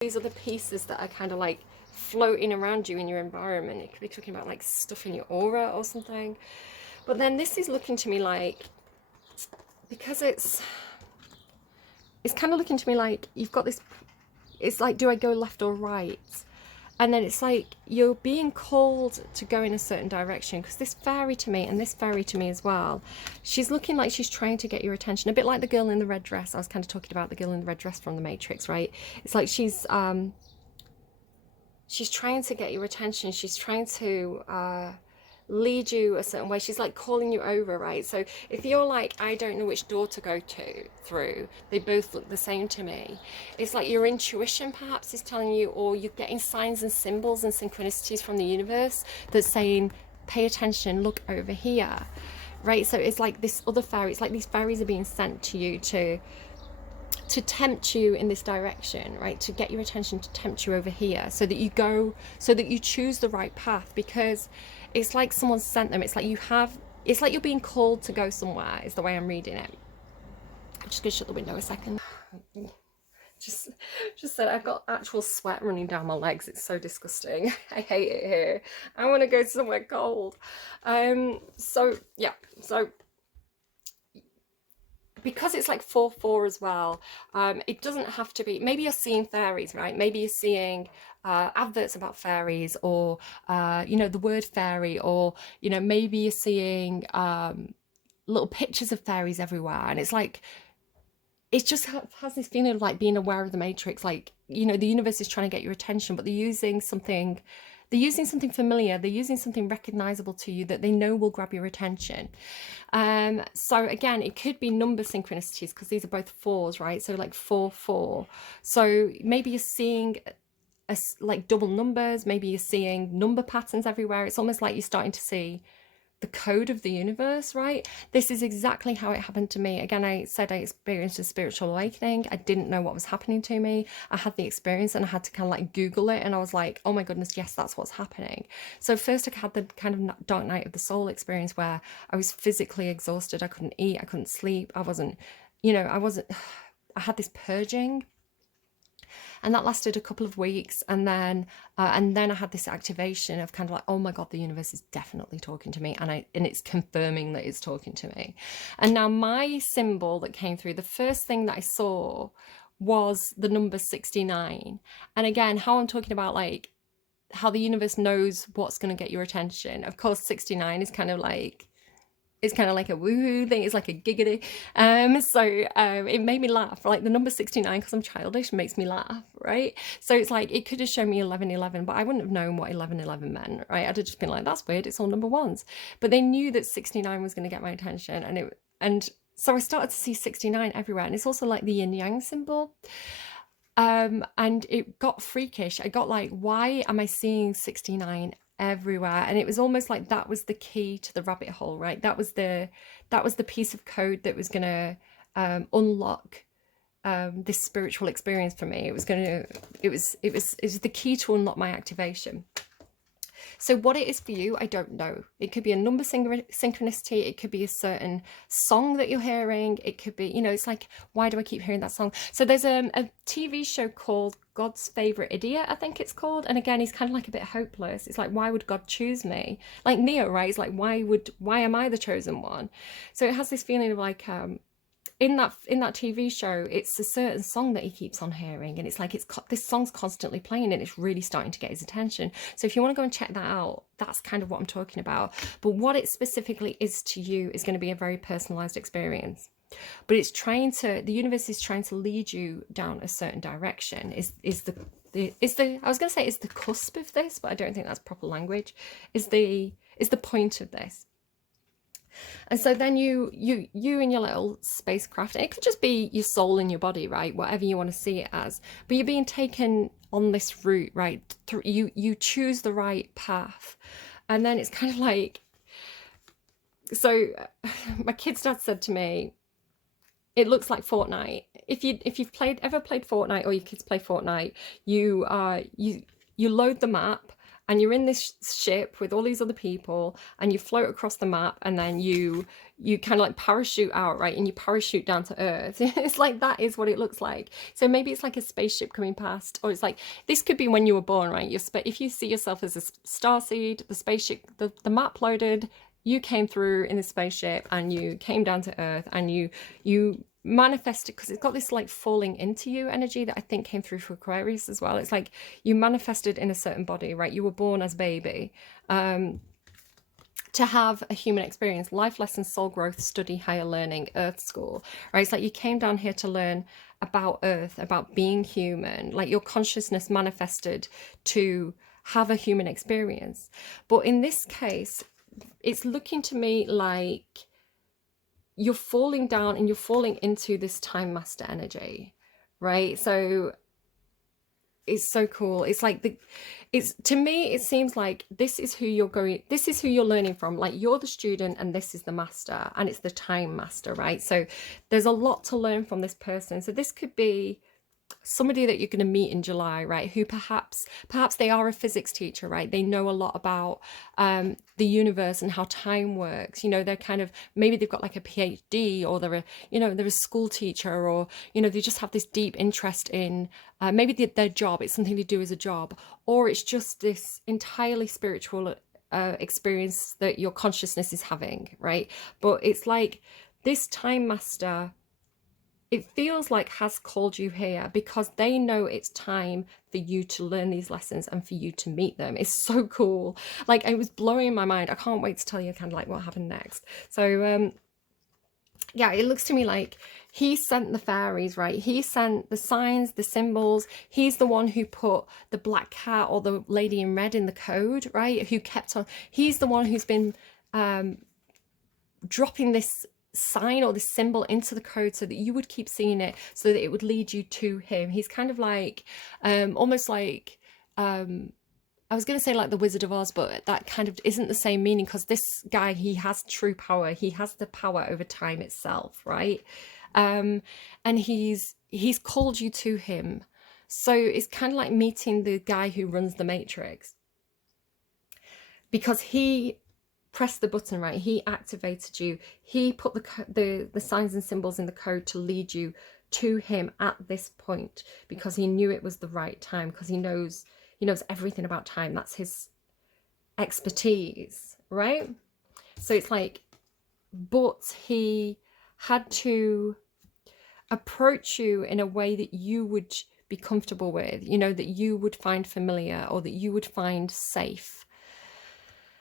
these other pieces that are kind of like floating around you in your environment. It could be talking about like stuff in your aura or something. But then this is looking to me like, because it's kind of looking to me like you've got this, it's like, do I go left or right? And then it's like you're being called to go in a certain direction, because this fairy to me, and this fairy to me as well, she's looking like she's trying to get your attention, a bit like the girl in the red dress. I was kind of talking about the girl in the red dress from the Matrix, right? It's like she's trying to get your attention. She's trying to lead you a certain way. She's like calling you over, right? So if you're like, I don't know which door to go through, they both look the same to me. It's like your intuition perhaps is telling you, or you're getting signs and symbols and synchronicities from the universe that's saying, pay attention, look over here, right? So it's like this other fairy, it's like these fairies are being sent to you to tempt you in this direction, right? To get your attention, to tempt you over here, so that you go, so that you choose the right path, because it's like someone sent them. It's like it's like you're being called to go somewhere, is the way I'm reading it. I'm just gonna shut the window a second. Just said I've got actual sweat running down my legs. It's so disgusting. I hate it here. I want to go somewhere cold. So yeah, so because it's like 4/4 as well, it doesn't have to be, maybe you're seeing fairies, right? Maybe you're seeing adverts about fairies, or you know, the word fairy, or you know, maybe you're seeing little pictures of fairies everywhere, and it's like, it just has this feeling of like being aware of the Matrix, like, you know, the universe is trying to get your attention, but they're using something familiar, they're using something recognizable to you that they know will grab your attention. So again, it could be number synchronicities, because these are both fours, right? So like 4/4. So maybe you're seeing like double numbers, maybe you're seeing number patterns everywhere. It's almost like you're starting to see the code of the universe, right? This is exactly how it happened to me. Again, I said I experienced a spiritual awakening. I didn't know what was happening to me. I had the experience and I had to kind of like Google it, and I was like, oh my goodness, yes, that's what's happening. So first I had the kind of dark night of the soul experience, where I was physically exhausted. I couldn't eat, I couldn't sleep. I had this purging, and that lasted a couple of weeks, and then I had this activation of kind of like, oh my god, the universe is definitely talking to me, and it's confirming that it's talking to me. And now my symbol that came through, the first thing that I saw was the number 69. And again, how I'm talking about like how the universe knows what's going to get your attention. Of course, 69 is kind of like, it's kind of like a woohoo thing. It's like a giggity. So it made me laugh. Like the number 69, because I'm childish, makes me laugh, right? So it's like, it could have shown me 1111, but I wouldn't have known what 1111 meant, right? I'd have just been like, that's weird, it's all number ones. But they knew that 69 was going to get my attention, and so I started to see 69 everywhere. And it's also like the yin yang symbol. And it got freakish. I got like, why am I seeing 69 everywhere? And it was almost like that was the key to the rabbit hole, right? That was the piece of code that was going to unlock this spiritual experience for me. It was the key to unlock my activation. So what it is for you, I don't know. It could be a number synchronicity. It could be a certain song that you're hearing. It could be, you know, it's like, why do I keep hearing that song? So there's a TV show called God's Favorite Idiot, I think it's called. And again, he's kind of like a bit hopeless. It's like, why would God choose me? Like Neo, right? It's like, why am I the chosen one? So it has this feeling of like, in that TV show, it's a certain song that he keeps on hearing, and it's like this song's constantly playing, and it's really starting to get his attention. So if you want to go and check that out, that's kind of what I'm talking about. But what it specifically is to you is going to be a very personalized experience. But it's the universe is trying to lead you down a certain direction. I was going to say is the cusp of this, but I don't think that's proper language. Is the point of this. And so then you in your little spacecraft, and it could just be your soul in your body, right? Whatever you want to see it as. But you're being taken on this route, right? You choose the right path. And then it's kind of like, so my kid's dad said to me, it looks like Fortnite. If you've ever played Fortnite, or your kids play Fortnite, you load the map, and you're in this ship with all these other people, and you float across the map, and then you kind of like parachute out, right? And you parachute down to Earth. It's like, that is what it looks like. So maybe it's like a spaceship coming past, or it's like, this could be when you were born, right? If you see yourself as a starseed, the spaceship, the map loaded, you came through in the spaceship, and you came down to Earth, and you manifested, because it's got this like falling into you energy that I think came through for Aquarius as well. It's like you manifested in a certain body, right? You were born as a baby to have a human experience, life lessons, soul growth, study, higher learning, Earth school, right? It's like you came down here to learn about Earth, about being human, like your consciousness manifested to have a human experience. But in this case, it's looking to me like you're falling down, and you're falling into this time master energy, right? So it's so cool. It's like to me, it seems like this is who you're learning from. Like, you're the student, and this is the master, and it's the time master, right? So there's a lot to learn from this person. So this could be somebody that you're going to meet in July, right? Who perhaps they are a physics teacher, right? They know a lot about the universe and how time works. You know, they're kind of, maybe they've got like a PhD, or they're a school teacher, or, you know, they just have this deep interest in maybe their job. It's something to do as a job, or it's just this entirely spiritual experience that your consciousness is having, right? But it's like this time master, it feels like, has called you here because they know it's time for you to learn these lessons and for you to meet them. It's so cool. Like, it was blowing my mind. I can't wait to tell you kind of like what happened next. So yeah, it looks to me like he sent the fairies, right? He sent the signs, the symbols. He's the one who put the black cat or the lady in red in the code, right? Who kept on, he's the one who's been dropping this sign or this symbol into the code so that you would keep seeing it, so that it would lead you to him. He's kind of like almost like I was going to say like the Wizard of Oz, but that kind of isn't the same meaning, because this guy, he has true power. He has the power over time itself, right? And he's called you to him. So it's kind of like meeting the guy who runs the Matrix, because he pressed the button, right? He activated you. He put the signs and symbols in the code to lead you to him at this point, because he knew it was the right time, because he knows everything about time. That's his expertise, right? So it's like, but he had to approach you in a way that you would be comfortable with, you know, that you would find familiar, or that you would find safe.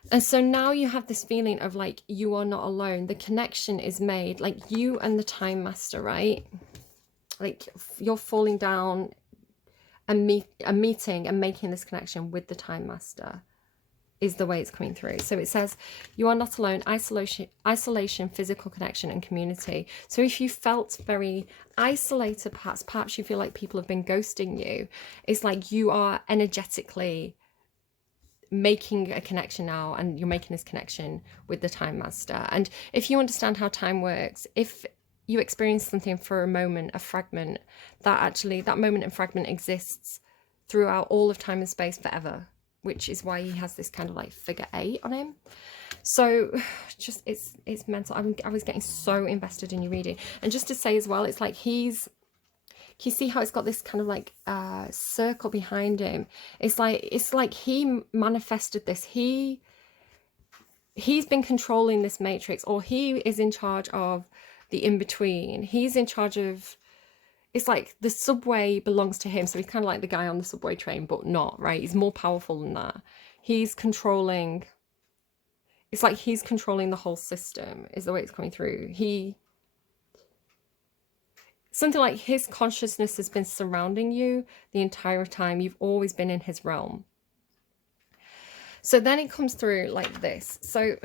And so now you have this feeling of like, you are not alone. The connection is made, like you and the time master, right? Like, you're falling down and meeting and making this connection with the time master is the way it's coming through. So it says, you are not alone. Isolation, physical connection, and community. So if you felt very isolated, perhaps you feel like people have been ghosting you, it's like you are energetically making a connection now, and you're making this connection with the time master. And if you understand how time works, if you experience something for a moment, a fragment, that moment and fragment exists throughout all of time and space forever, which is why he has this kind of like figure 8 on him. So just it's mental. I was getting so invested in your reading. And just to say as well, it's like you see how it's got this kind of like circle behind him? It's like he manifested this. He's been controlling this matrix, or he is in charge of the in-between. He's in charge of, it's like the subway belongs to him. So he's kind of like the guy on the subway train, but not, right? He's more powerful than that. He's controlling, it's like he's controlling the whole system is the way it's coming through. Something like his consciousness has been surrounding you the entire time. You've always been in his realm. So then it comes through like this. So,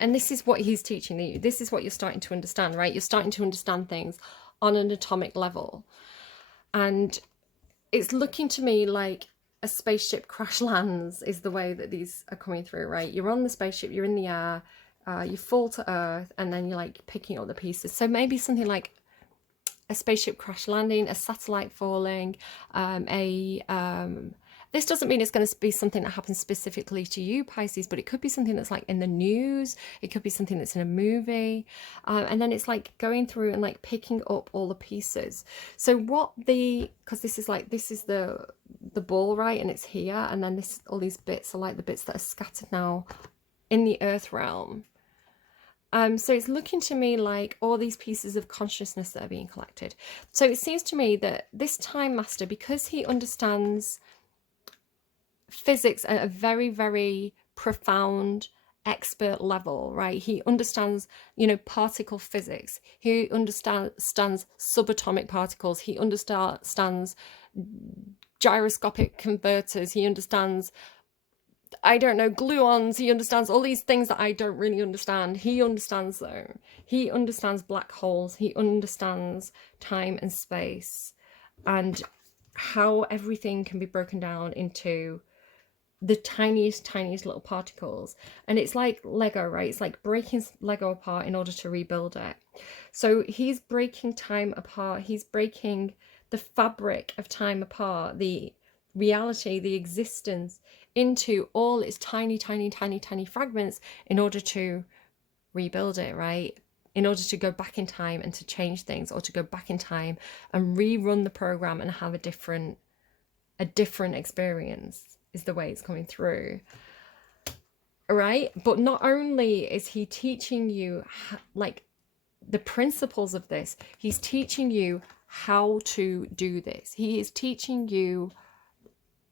and this is what he's teaching you. This is what you're starting to understand, right? You're starting to understand things on an atomic level. And it's looking to me like a spaceship crash lands is the way that these are coming through, right? You're on the spaceship, you're in the air, you fall to earth, and then you're like picking up the pieces. So maybe something like a spaceship crash landing, a satellite falling, this doesn't mean it's going to be something that happens specifically to you, Pisces, but it could be something that's like in the news. It could be something that's in a movie. And then it's like going through and like picking up all the pieces. So because this is the ball, right? And it's here. And then all these bits are like the bits that are scattered now in the earth realm. So it's looking to me like all these pieces of consciousness that are being collected. So it seems to me that this time master, because he understands physics at a very, very profound, expert level, right? He understands, particle physics. He understands subatomic particles. He understands gyroscopic converters. He understands, I don't know, gluons. He understands all these things that I don't really understand. He understands though. He understands black holes. He understands time and space and how everything can be broken down into the tiniest little particles. And it's like Lego, right? It's like breaking Lego apart in order to rebuild it. So he's breaking time apart. He's breaking the fabric of time apart, the reality, the existence, into all its tiny fragments in order to rebuild it, right? In order to go back in time and to change things, or to go back in time and rerun the program and have a different experience, is the way it's coming through, right? But not only is he teaching you like the principles of this, he's teaching you how to do this. He is teaching you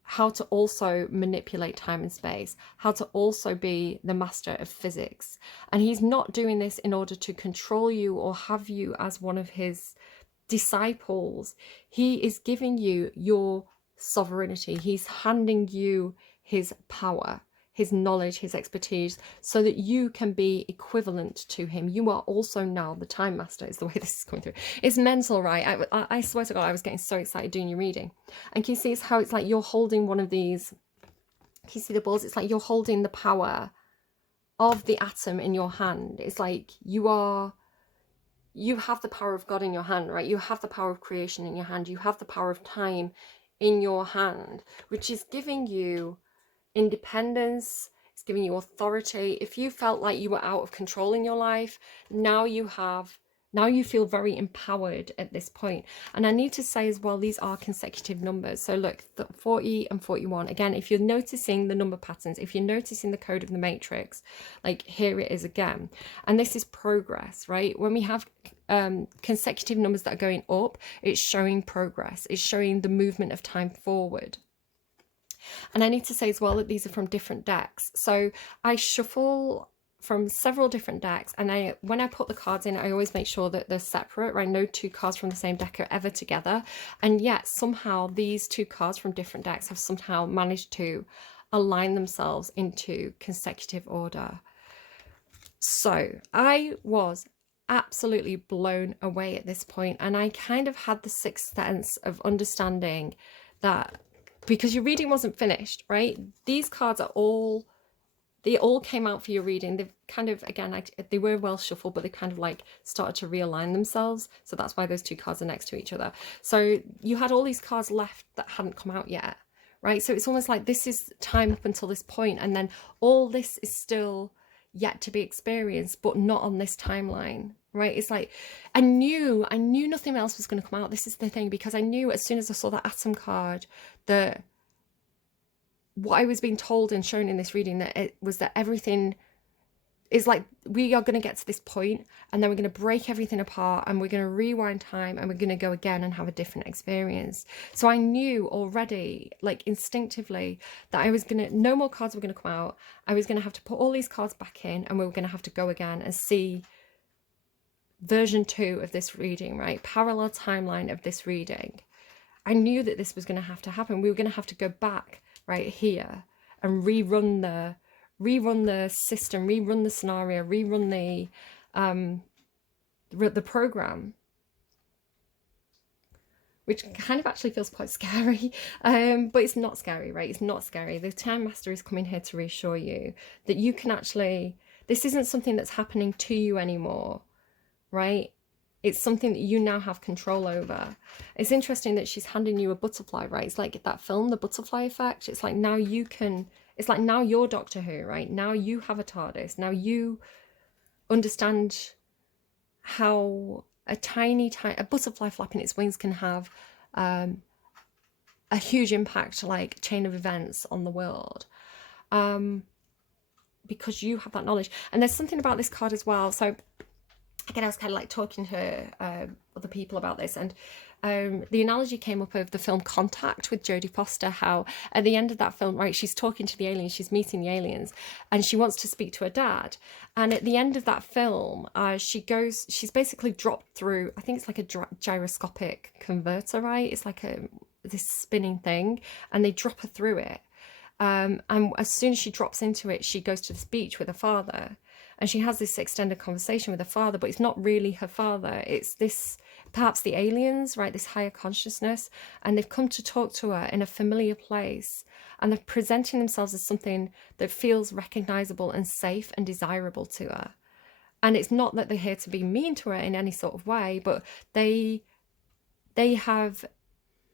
how to also manipulate time and space, how to also be the master of physics. And he's not doing this in order to control you or have you as one of his disciples. He is giving you your sovereignty. He's handing you his power, his knowledge, his expertise, so that you can be equivalent to him. You are also now the time master, is the way this is coming through. It's mental, right? I swear to God, I was getting so excited doing your reading. And can you see how it's like you're holding one of these, can you see the balls? It's like you're holding the power of the atom in your hand. It's like you have the power of God in your hand, right? You have the power of creation in your hand. You have the power of time in your hand, which is giving you independence. It's giving you authority. If you felt like you were out of control in your life, now you feel very empowered at this point. And I need to say as well, these are consecutive numbers. So look, 40 and 41. Again, if you're noticing the number patterns, if you're noticing the code of the matrix, like here it is again. And this is progress, right? When we have consecutive numbers that are going up, it's showing progress. It's showing the movement of time forward. And I need to say as well that these are from different decks. So I shuffle from several different decks, and when I put the cards in, I always make sure that they're separate, right? No two cards from the same deck are ever together. And yet somehow these two cards from different decks have somehow managed to align themselves into consecutive order. So I was absolutely blown away at this point, and I kind of had the sixth sense of understanding that, because your reading wasn't finished, right? These cards they all came out for your reading. They've kind of, again, they were well shuffled, but they kind of like started to realign themselves. So that's why those two cards are next to each other. So you had all these cards left that hadn't come out yet, right? So it's almost like this is time up until this point, and then all this is still yet to be experienced, but not on this timeline, right? It's like I knew nothing else was going to come out. This is the thing, because I knew as soon as I saw that atom card that what I was being told and shown in this reading, that it was that everything is like, we are going to get to this point, and then we're going to break everything apart, and we're going to rewind time, and we're going to go again and have a different experience. So I knew already, like instinctively, that I was going to, no more cards were going to come out. I was going to have to put all these cards back in, and we were going to have to go again and see version 2 of this reading, right? Parallel timeline of this reading. I knew that this was going to have to happen. We were going to have to go back right here and rerun the system, rerun the scenario, rerun the program, which kind of actually feels quite scary. But it's not scary, right? It's not scary. The Time Master is coming here to reassure you that you can actually, this isn't something that's happening to you anymore, right? It's something that you now have control over. It's interesting that she's handing you a butterfly, right? It's like that film, The Butterfly Effect. It's like now you can, it's like now you're Doctor Who, right? Now you have a TARDIS. Now you understand how a a butterfly flapping its wings can have a huge impact, like chain of events on the world. Because you have that knowledge. And there's something about this card as well. So again, I was kind of like talking to other people about this, and the analogy came up of the film Contact with Jodie Foster, how at the end of that film, right, she's talking to the aliens, she's meeting the aliens, and she wants to speak to her dad. And at the end of that film, she's basically dropped through, I think it's like a gyroscopic converter, right? It's like this spinning thing, and they drop her through it. And as soon as she drops into it, she goes to this beach with her father. And she has this extended conversation with her father, but it's not really her father. It's this, perhaps the aliens, right? This higher consciousness. And they've come to talk to her in a familiar place. And they're presenting themselves as something that feels recognizable and safe and desirable to her. And it's not that they're here to be mean to her in any sort of way, but they have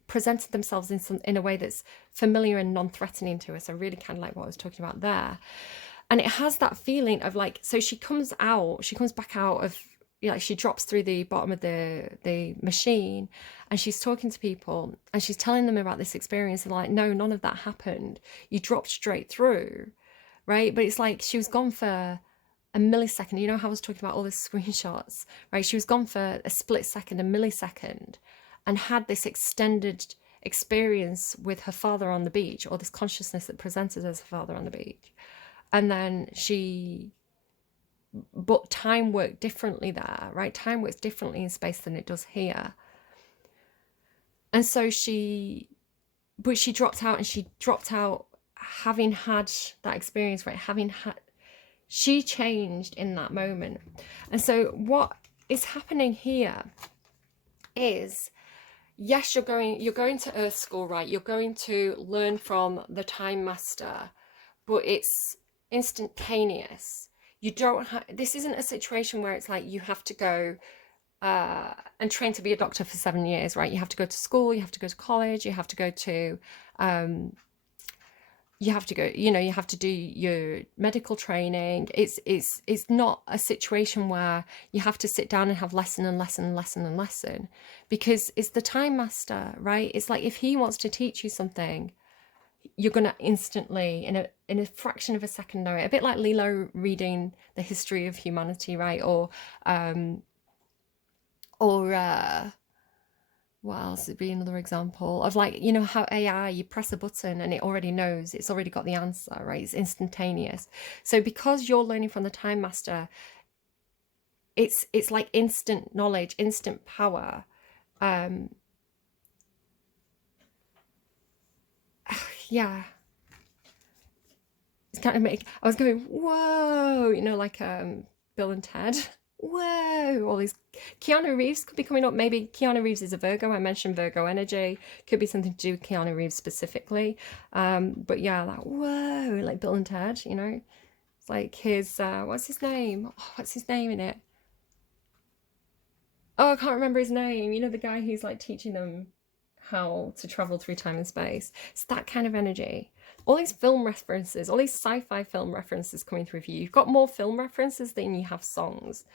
presented themselves in a way that's familiar and non-threatening to us. So really kind of like what I was talking about there. And it has that feeling of like, so she comes back out of, you know, she drops through the bottom of the machine, and she's talking to people and she's telling them about this experience, and like, no, none of that happened. You dropped straight through, right? But it's like she was gone for a millisecond. You know how I was talking about all the screenshots, right? She was gone for a split second, a millisecond, and had this extended experience with her father on the beach, or this consciousness that presented as her father on the beach. And then but time worked differently there, right? Time works differently in space than it does here. And so she dropped out, and she dropped out having had that experience, right? She changed in that moment. And so what is happening here is, yes, you're going to Earth School, right? You're going to learn from the Time Master, but it's instantaneous. You don't have, this isn't a situation where it's like you have to go and train to be a doctor for 7 years, right? You have to go to school, you have to go to college, you have to go to you have to do your medical training. It's not a situation where you have to sit down and have lesson and lesson and lesson and lesson, because it's the Time Master, right? It's like if he wants to teach you something, you're going to instantly, in a fraction of a second, know it. A bit like Lilo reading the history of humanity, right? Or what else would be another example of, like, you know how AI, you press a button and it already knows, it's already got the answer, right? It's instantaneous. So because you're learning from the Time Master, it's like instant knowledge, instant power. Yeah, it's kind of I was going, whoa, you know, like Bill and Ted. Whoa, all these. Keanu Reeves could be coming up. Maybe Keanu Reeves is a Virgo. I mentioned Virgo energy. Could be something to do with Keanu Reeves specifically. But yeah, like, whoa, like Bill and Ted, you know. It's like his, what's his name? Oh, what's his name in it? Oh, I can't remember his name. You know, the guy who's like teaching them how to travel through time and space. It's that kind of energy. All these film references, all these sci-fi film references coming through for you. You've got more film references than you have songs.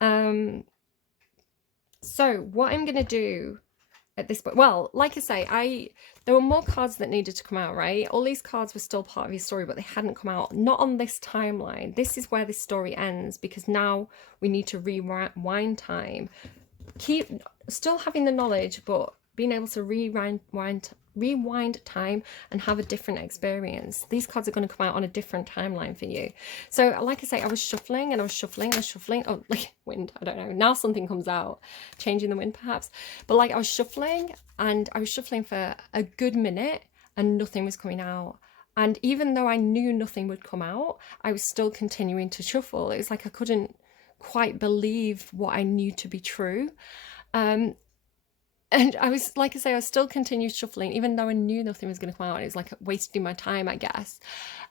So what I'm going to do at this point, well, like I say, there were more cards that needed to come out, right? All these cards were still part of your story, but they hadn't come out. Not on this timeline. This is where this story ends, because now we need to rewind time. Keep still having the knowledge, but being able to rewind time and have a different experience. These cards are going to come out on a different timeline for you. So like I say, I was shuffling and I was shuffling and shuffling. Oh, like wind, I don't know. Now something comes out, changing the wind perhaps. But like I was shuffling, and I was shuffling for a good minute and nothing was coming out. And even though I knew nothing would come out, I was still continuing to shuffle. It was like I couldn't quite believe what I knew to be true. And I was, like I say, I still continued shuffling, even though I knew nothing was going to come out. It was like wasting my time, I guess.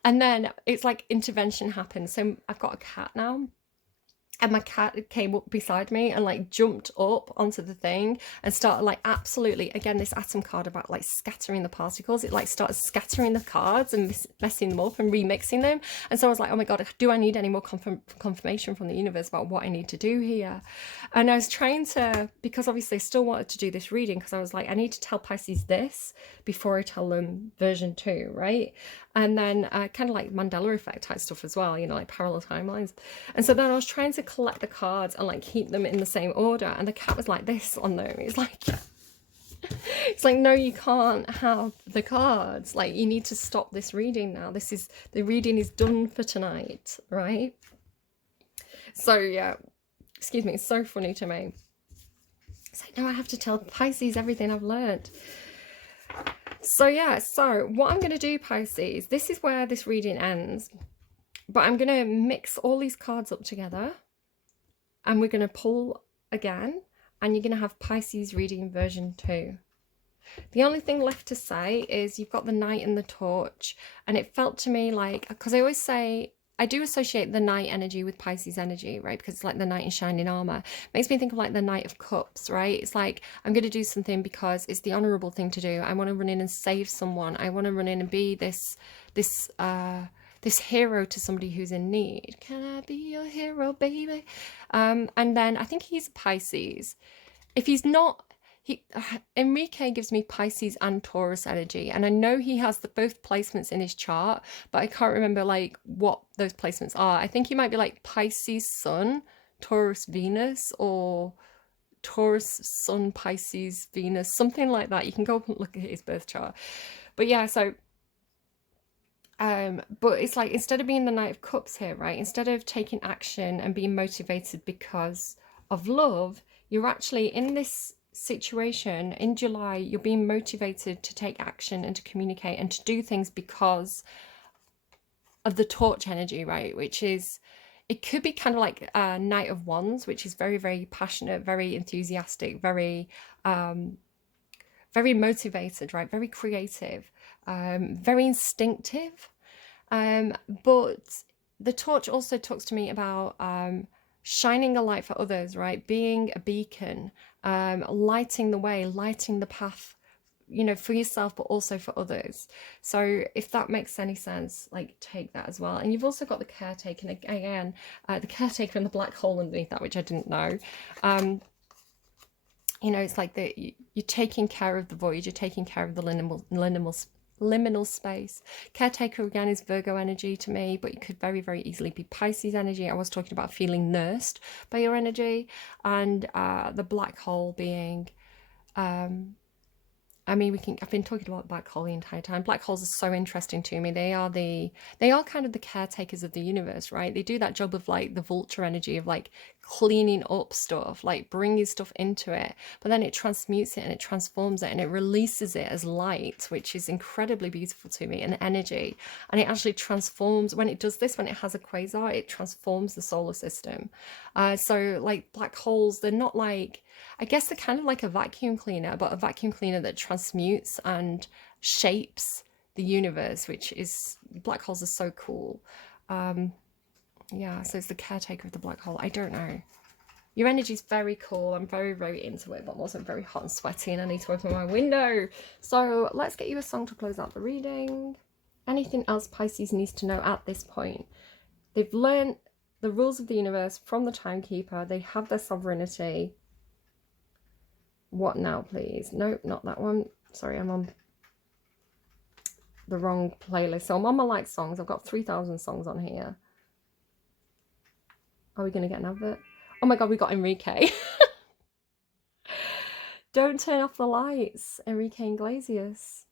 And then it's like intervention happened. So I've got a cat now, and my cat came up beside me and like jumped up onto the thing and started like, absolutely, again, this atom card about like scattering the particles, it like started scattering the cards and messing them up and remixing them. And so I was like, oh my god, do I need any more confirmation from the universe about what I need to do here? And I was trying to, because obviously I still wanted to do this reading, because I was like, I need to tell Pisces this before I tell them version 2, right? And then kind of like Mandela effect type stuff as well, you know, like parallel timelines. And so then I was trying to collect the cards and like keep them in the same order, and the cat was like this on them. It's like, no, you can't have the cards. Like, you need to stop this reading now. The reading is done for tonight, right? So yeah, excuse me, it's so funny to me. It's like, no, I have to tell Pisces everything I've learned. So yeah, so what I'm going to do, Pisces, this is where this reading ends, but I'm going to mix all these cards up together, and we're going to pull again, and you're going to have Pisces reading version 2. The only thing left to say is you've got the Knight and the Torch, and it felt to me like, because I always say, I do associate the Knight energy with Pisces energy, right? Because it's like the Knight in shining armor. It makes me think of like the Knight of Cups, right? It's like, I'm going to do something because it's the honorable thing to do. I want to run in and save someone. I want to run in and be this hero to somebody who's in need. Can I be your hero, baby? And then I think he's a Pisces. If he's not, Enrique gives me Pisces and Taurus energy, and I know he has both placements in his chart, but I can't remember like what those placements are. I think he might be like Pisces Sun, Taurus Venus, or Taurus Sun, Pisces Venus, something like that. You can go up and look at his birth chart. But yeah, so but it's like, instead of being the Knight of Cups here, right, instead of taking action and being motivated because of love, you're actually in this situation in July, you're being motivated to take action and to communicate and to do things because of the Torch energy, right? Which is, it could be kind of like a Knight of Wands, which is very, very passionate, very enthusiastic, very motivated, right? Very creative, very instinctive. But the Torch also talks to me about shining a light for others, right? Being a beacon, lighting the way, lighting the path, you know, for yourself, but also for others. So if that makes any sense, like, take that as well. And you've also got the caretaker, and again, the caretaker and the black hole underneath that, which I didn't know. You know, it's like you're taking care of the void, you're taking care of the liminal space. Caretaker again is Virgo energy to me, but it could very, very easily be Pisces energy. I was talking about feeling nursed by your energy, and the black hole being I mean, I've been talking about black hole the entire time. Black holes are so interesting to me. They are kind of the caretakers of the universe, right? They do that job of like the vulture energy of like cleaning up stuff, like bringing stuff into it, but then it transmutes it and it transforms it and it releases it as light, which is incredibly beautiful to me, and energy. And it actually transforms, when it does this, when it has a quasar, it transforms the solar system. So like black holes, they're not like, I guess they're kind of like a vacuum cleaner, but a vacuum cleaner that transmutes and shapes the universe, which is, black holes are so cool. Yeah, so it's the caretaker of the black hole. I don't know. Your energy is very cool. I'm very, very into it, but I'm also very hot and sweaty and I need to open my window. So let's get you a song to close out the reading. Anything else Pisces needs to know at this point? They've learned the rules of the universe from the timekeeper. They have their sovereignty. What now, please? Nope, not that one. Sorry, I'm on the wrong playlist. So I'm on my like songs. I've got 3,000 songs on here. Are we going to get an advert? Oh my god, we got Enrique. Don't turn off the lights. Enrique Iglesias.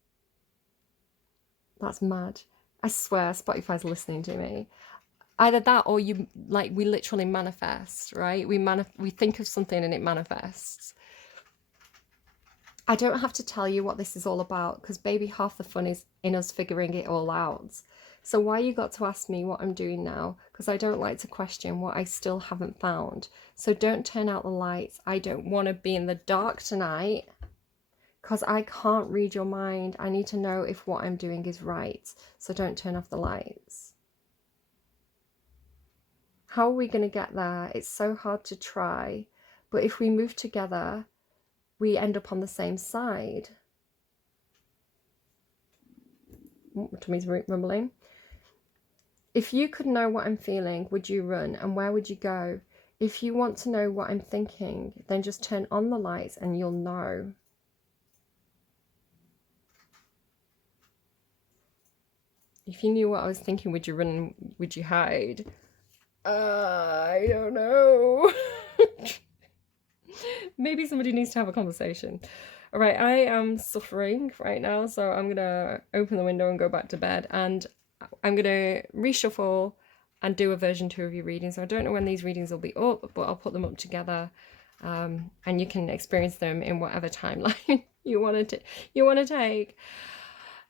That's mad. I swear Spotify's listening to me. Either that or you, like, we literally manifest, right? We think of something and it manifests. I don't have to tell you what this is all about, because baby, half the fun is in us figuring it all out. So why you got to ask me what I'm doing now? Because I don't like to question what I still haven't found. So don't turn out the lights. I don't want to be in the dark tonight. because I can't read your mind. I need to know if what I'm doing is right. So don't turn off the lights. How are we going to get there? It's so hard to try. But if we move together, we end up on the same side. Tummy's rumbling. If you could know what I'm feeling, would you run? And where would you go? If you want to know what I'm thinking, then just turn on the lights and you'll know. If you knew what I was thinking, would you run? Would you hide? I don't know. Maybe somebody needs to have a conversation. All right, I am suffering right now, so I'm gonna open the window and go back to bed, and I'm gonna reshuffle and do a version 2 of your reading. So I don't know when these readings will be up, but I'll put them up together, and you can experience them in whatever timeline you want to take.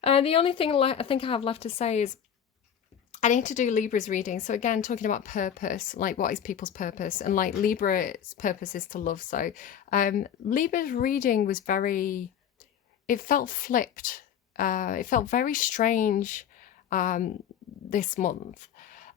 The only thing I think I have left to say is I need to do Libra's reading. So again, talking about purpose, like what is people's purpose, and like Libra's purpose is to love. So Libra's reading was it felt flipped. It felt very strange this month.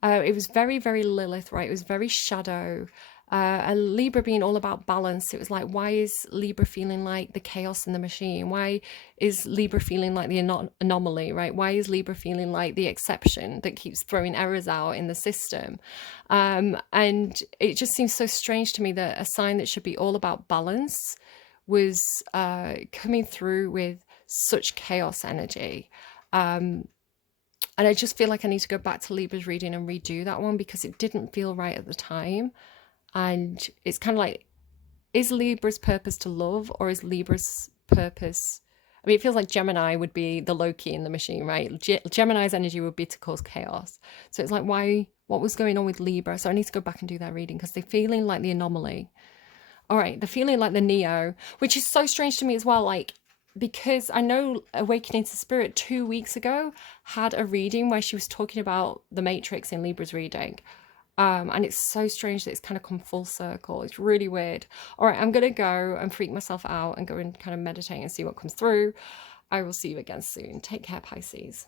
It was very, very Lilith, right? It was very shadow. And Libra being all about balance, it was like, why is Libra feeling like the chaos in the machine? Why is Libra feeling like the anomaly, right? Why is Libra feeling like the exception that keeps throwing errors out in the system? And it just seems so strange to me that a sign that should be all about balance was coming through with such chaos energy. And I just feel like I need to go back to Libra's reading and redo that one because it didn't feel right at the time. And it's kind of like, is Libra's purpose to love, or is Libra's purpose... I mean, it feels like Gemini would be the Loki in the machine, right? Gemini's energy would be to cause chaos. So it's like, what was going on with Libra? So I need to go back and do that reading because they're feeling like the anomaly. All right, they're feeling like the Neo, which is so strange to me as well, like, because I know Awakening to Spirit 2 weeks ago had a reading where she was talking about the Matrix in Libra's reading. And it's so strange that it's kind of come full circle. It's really weird. All right, I'm going to go and freak myself out and go and kind of meditate and see what comes through. I will see you again soon. Take care, Pisces.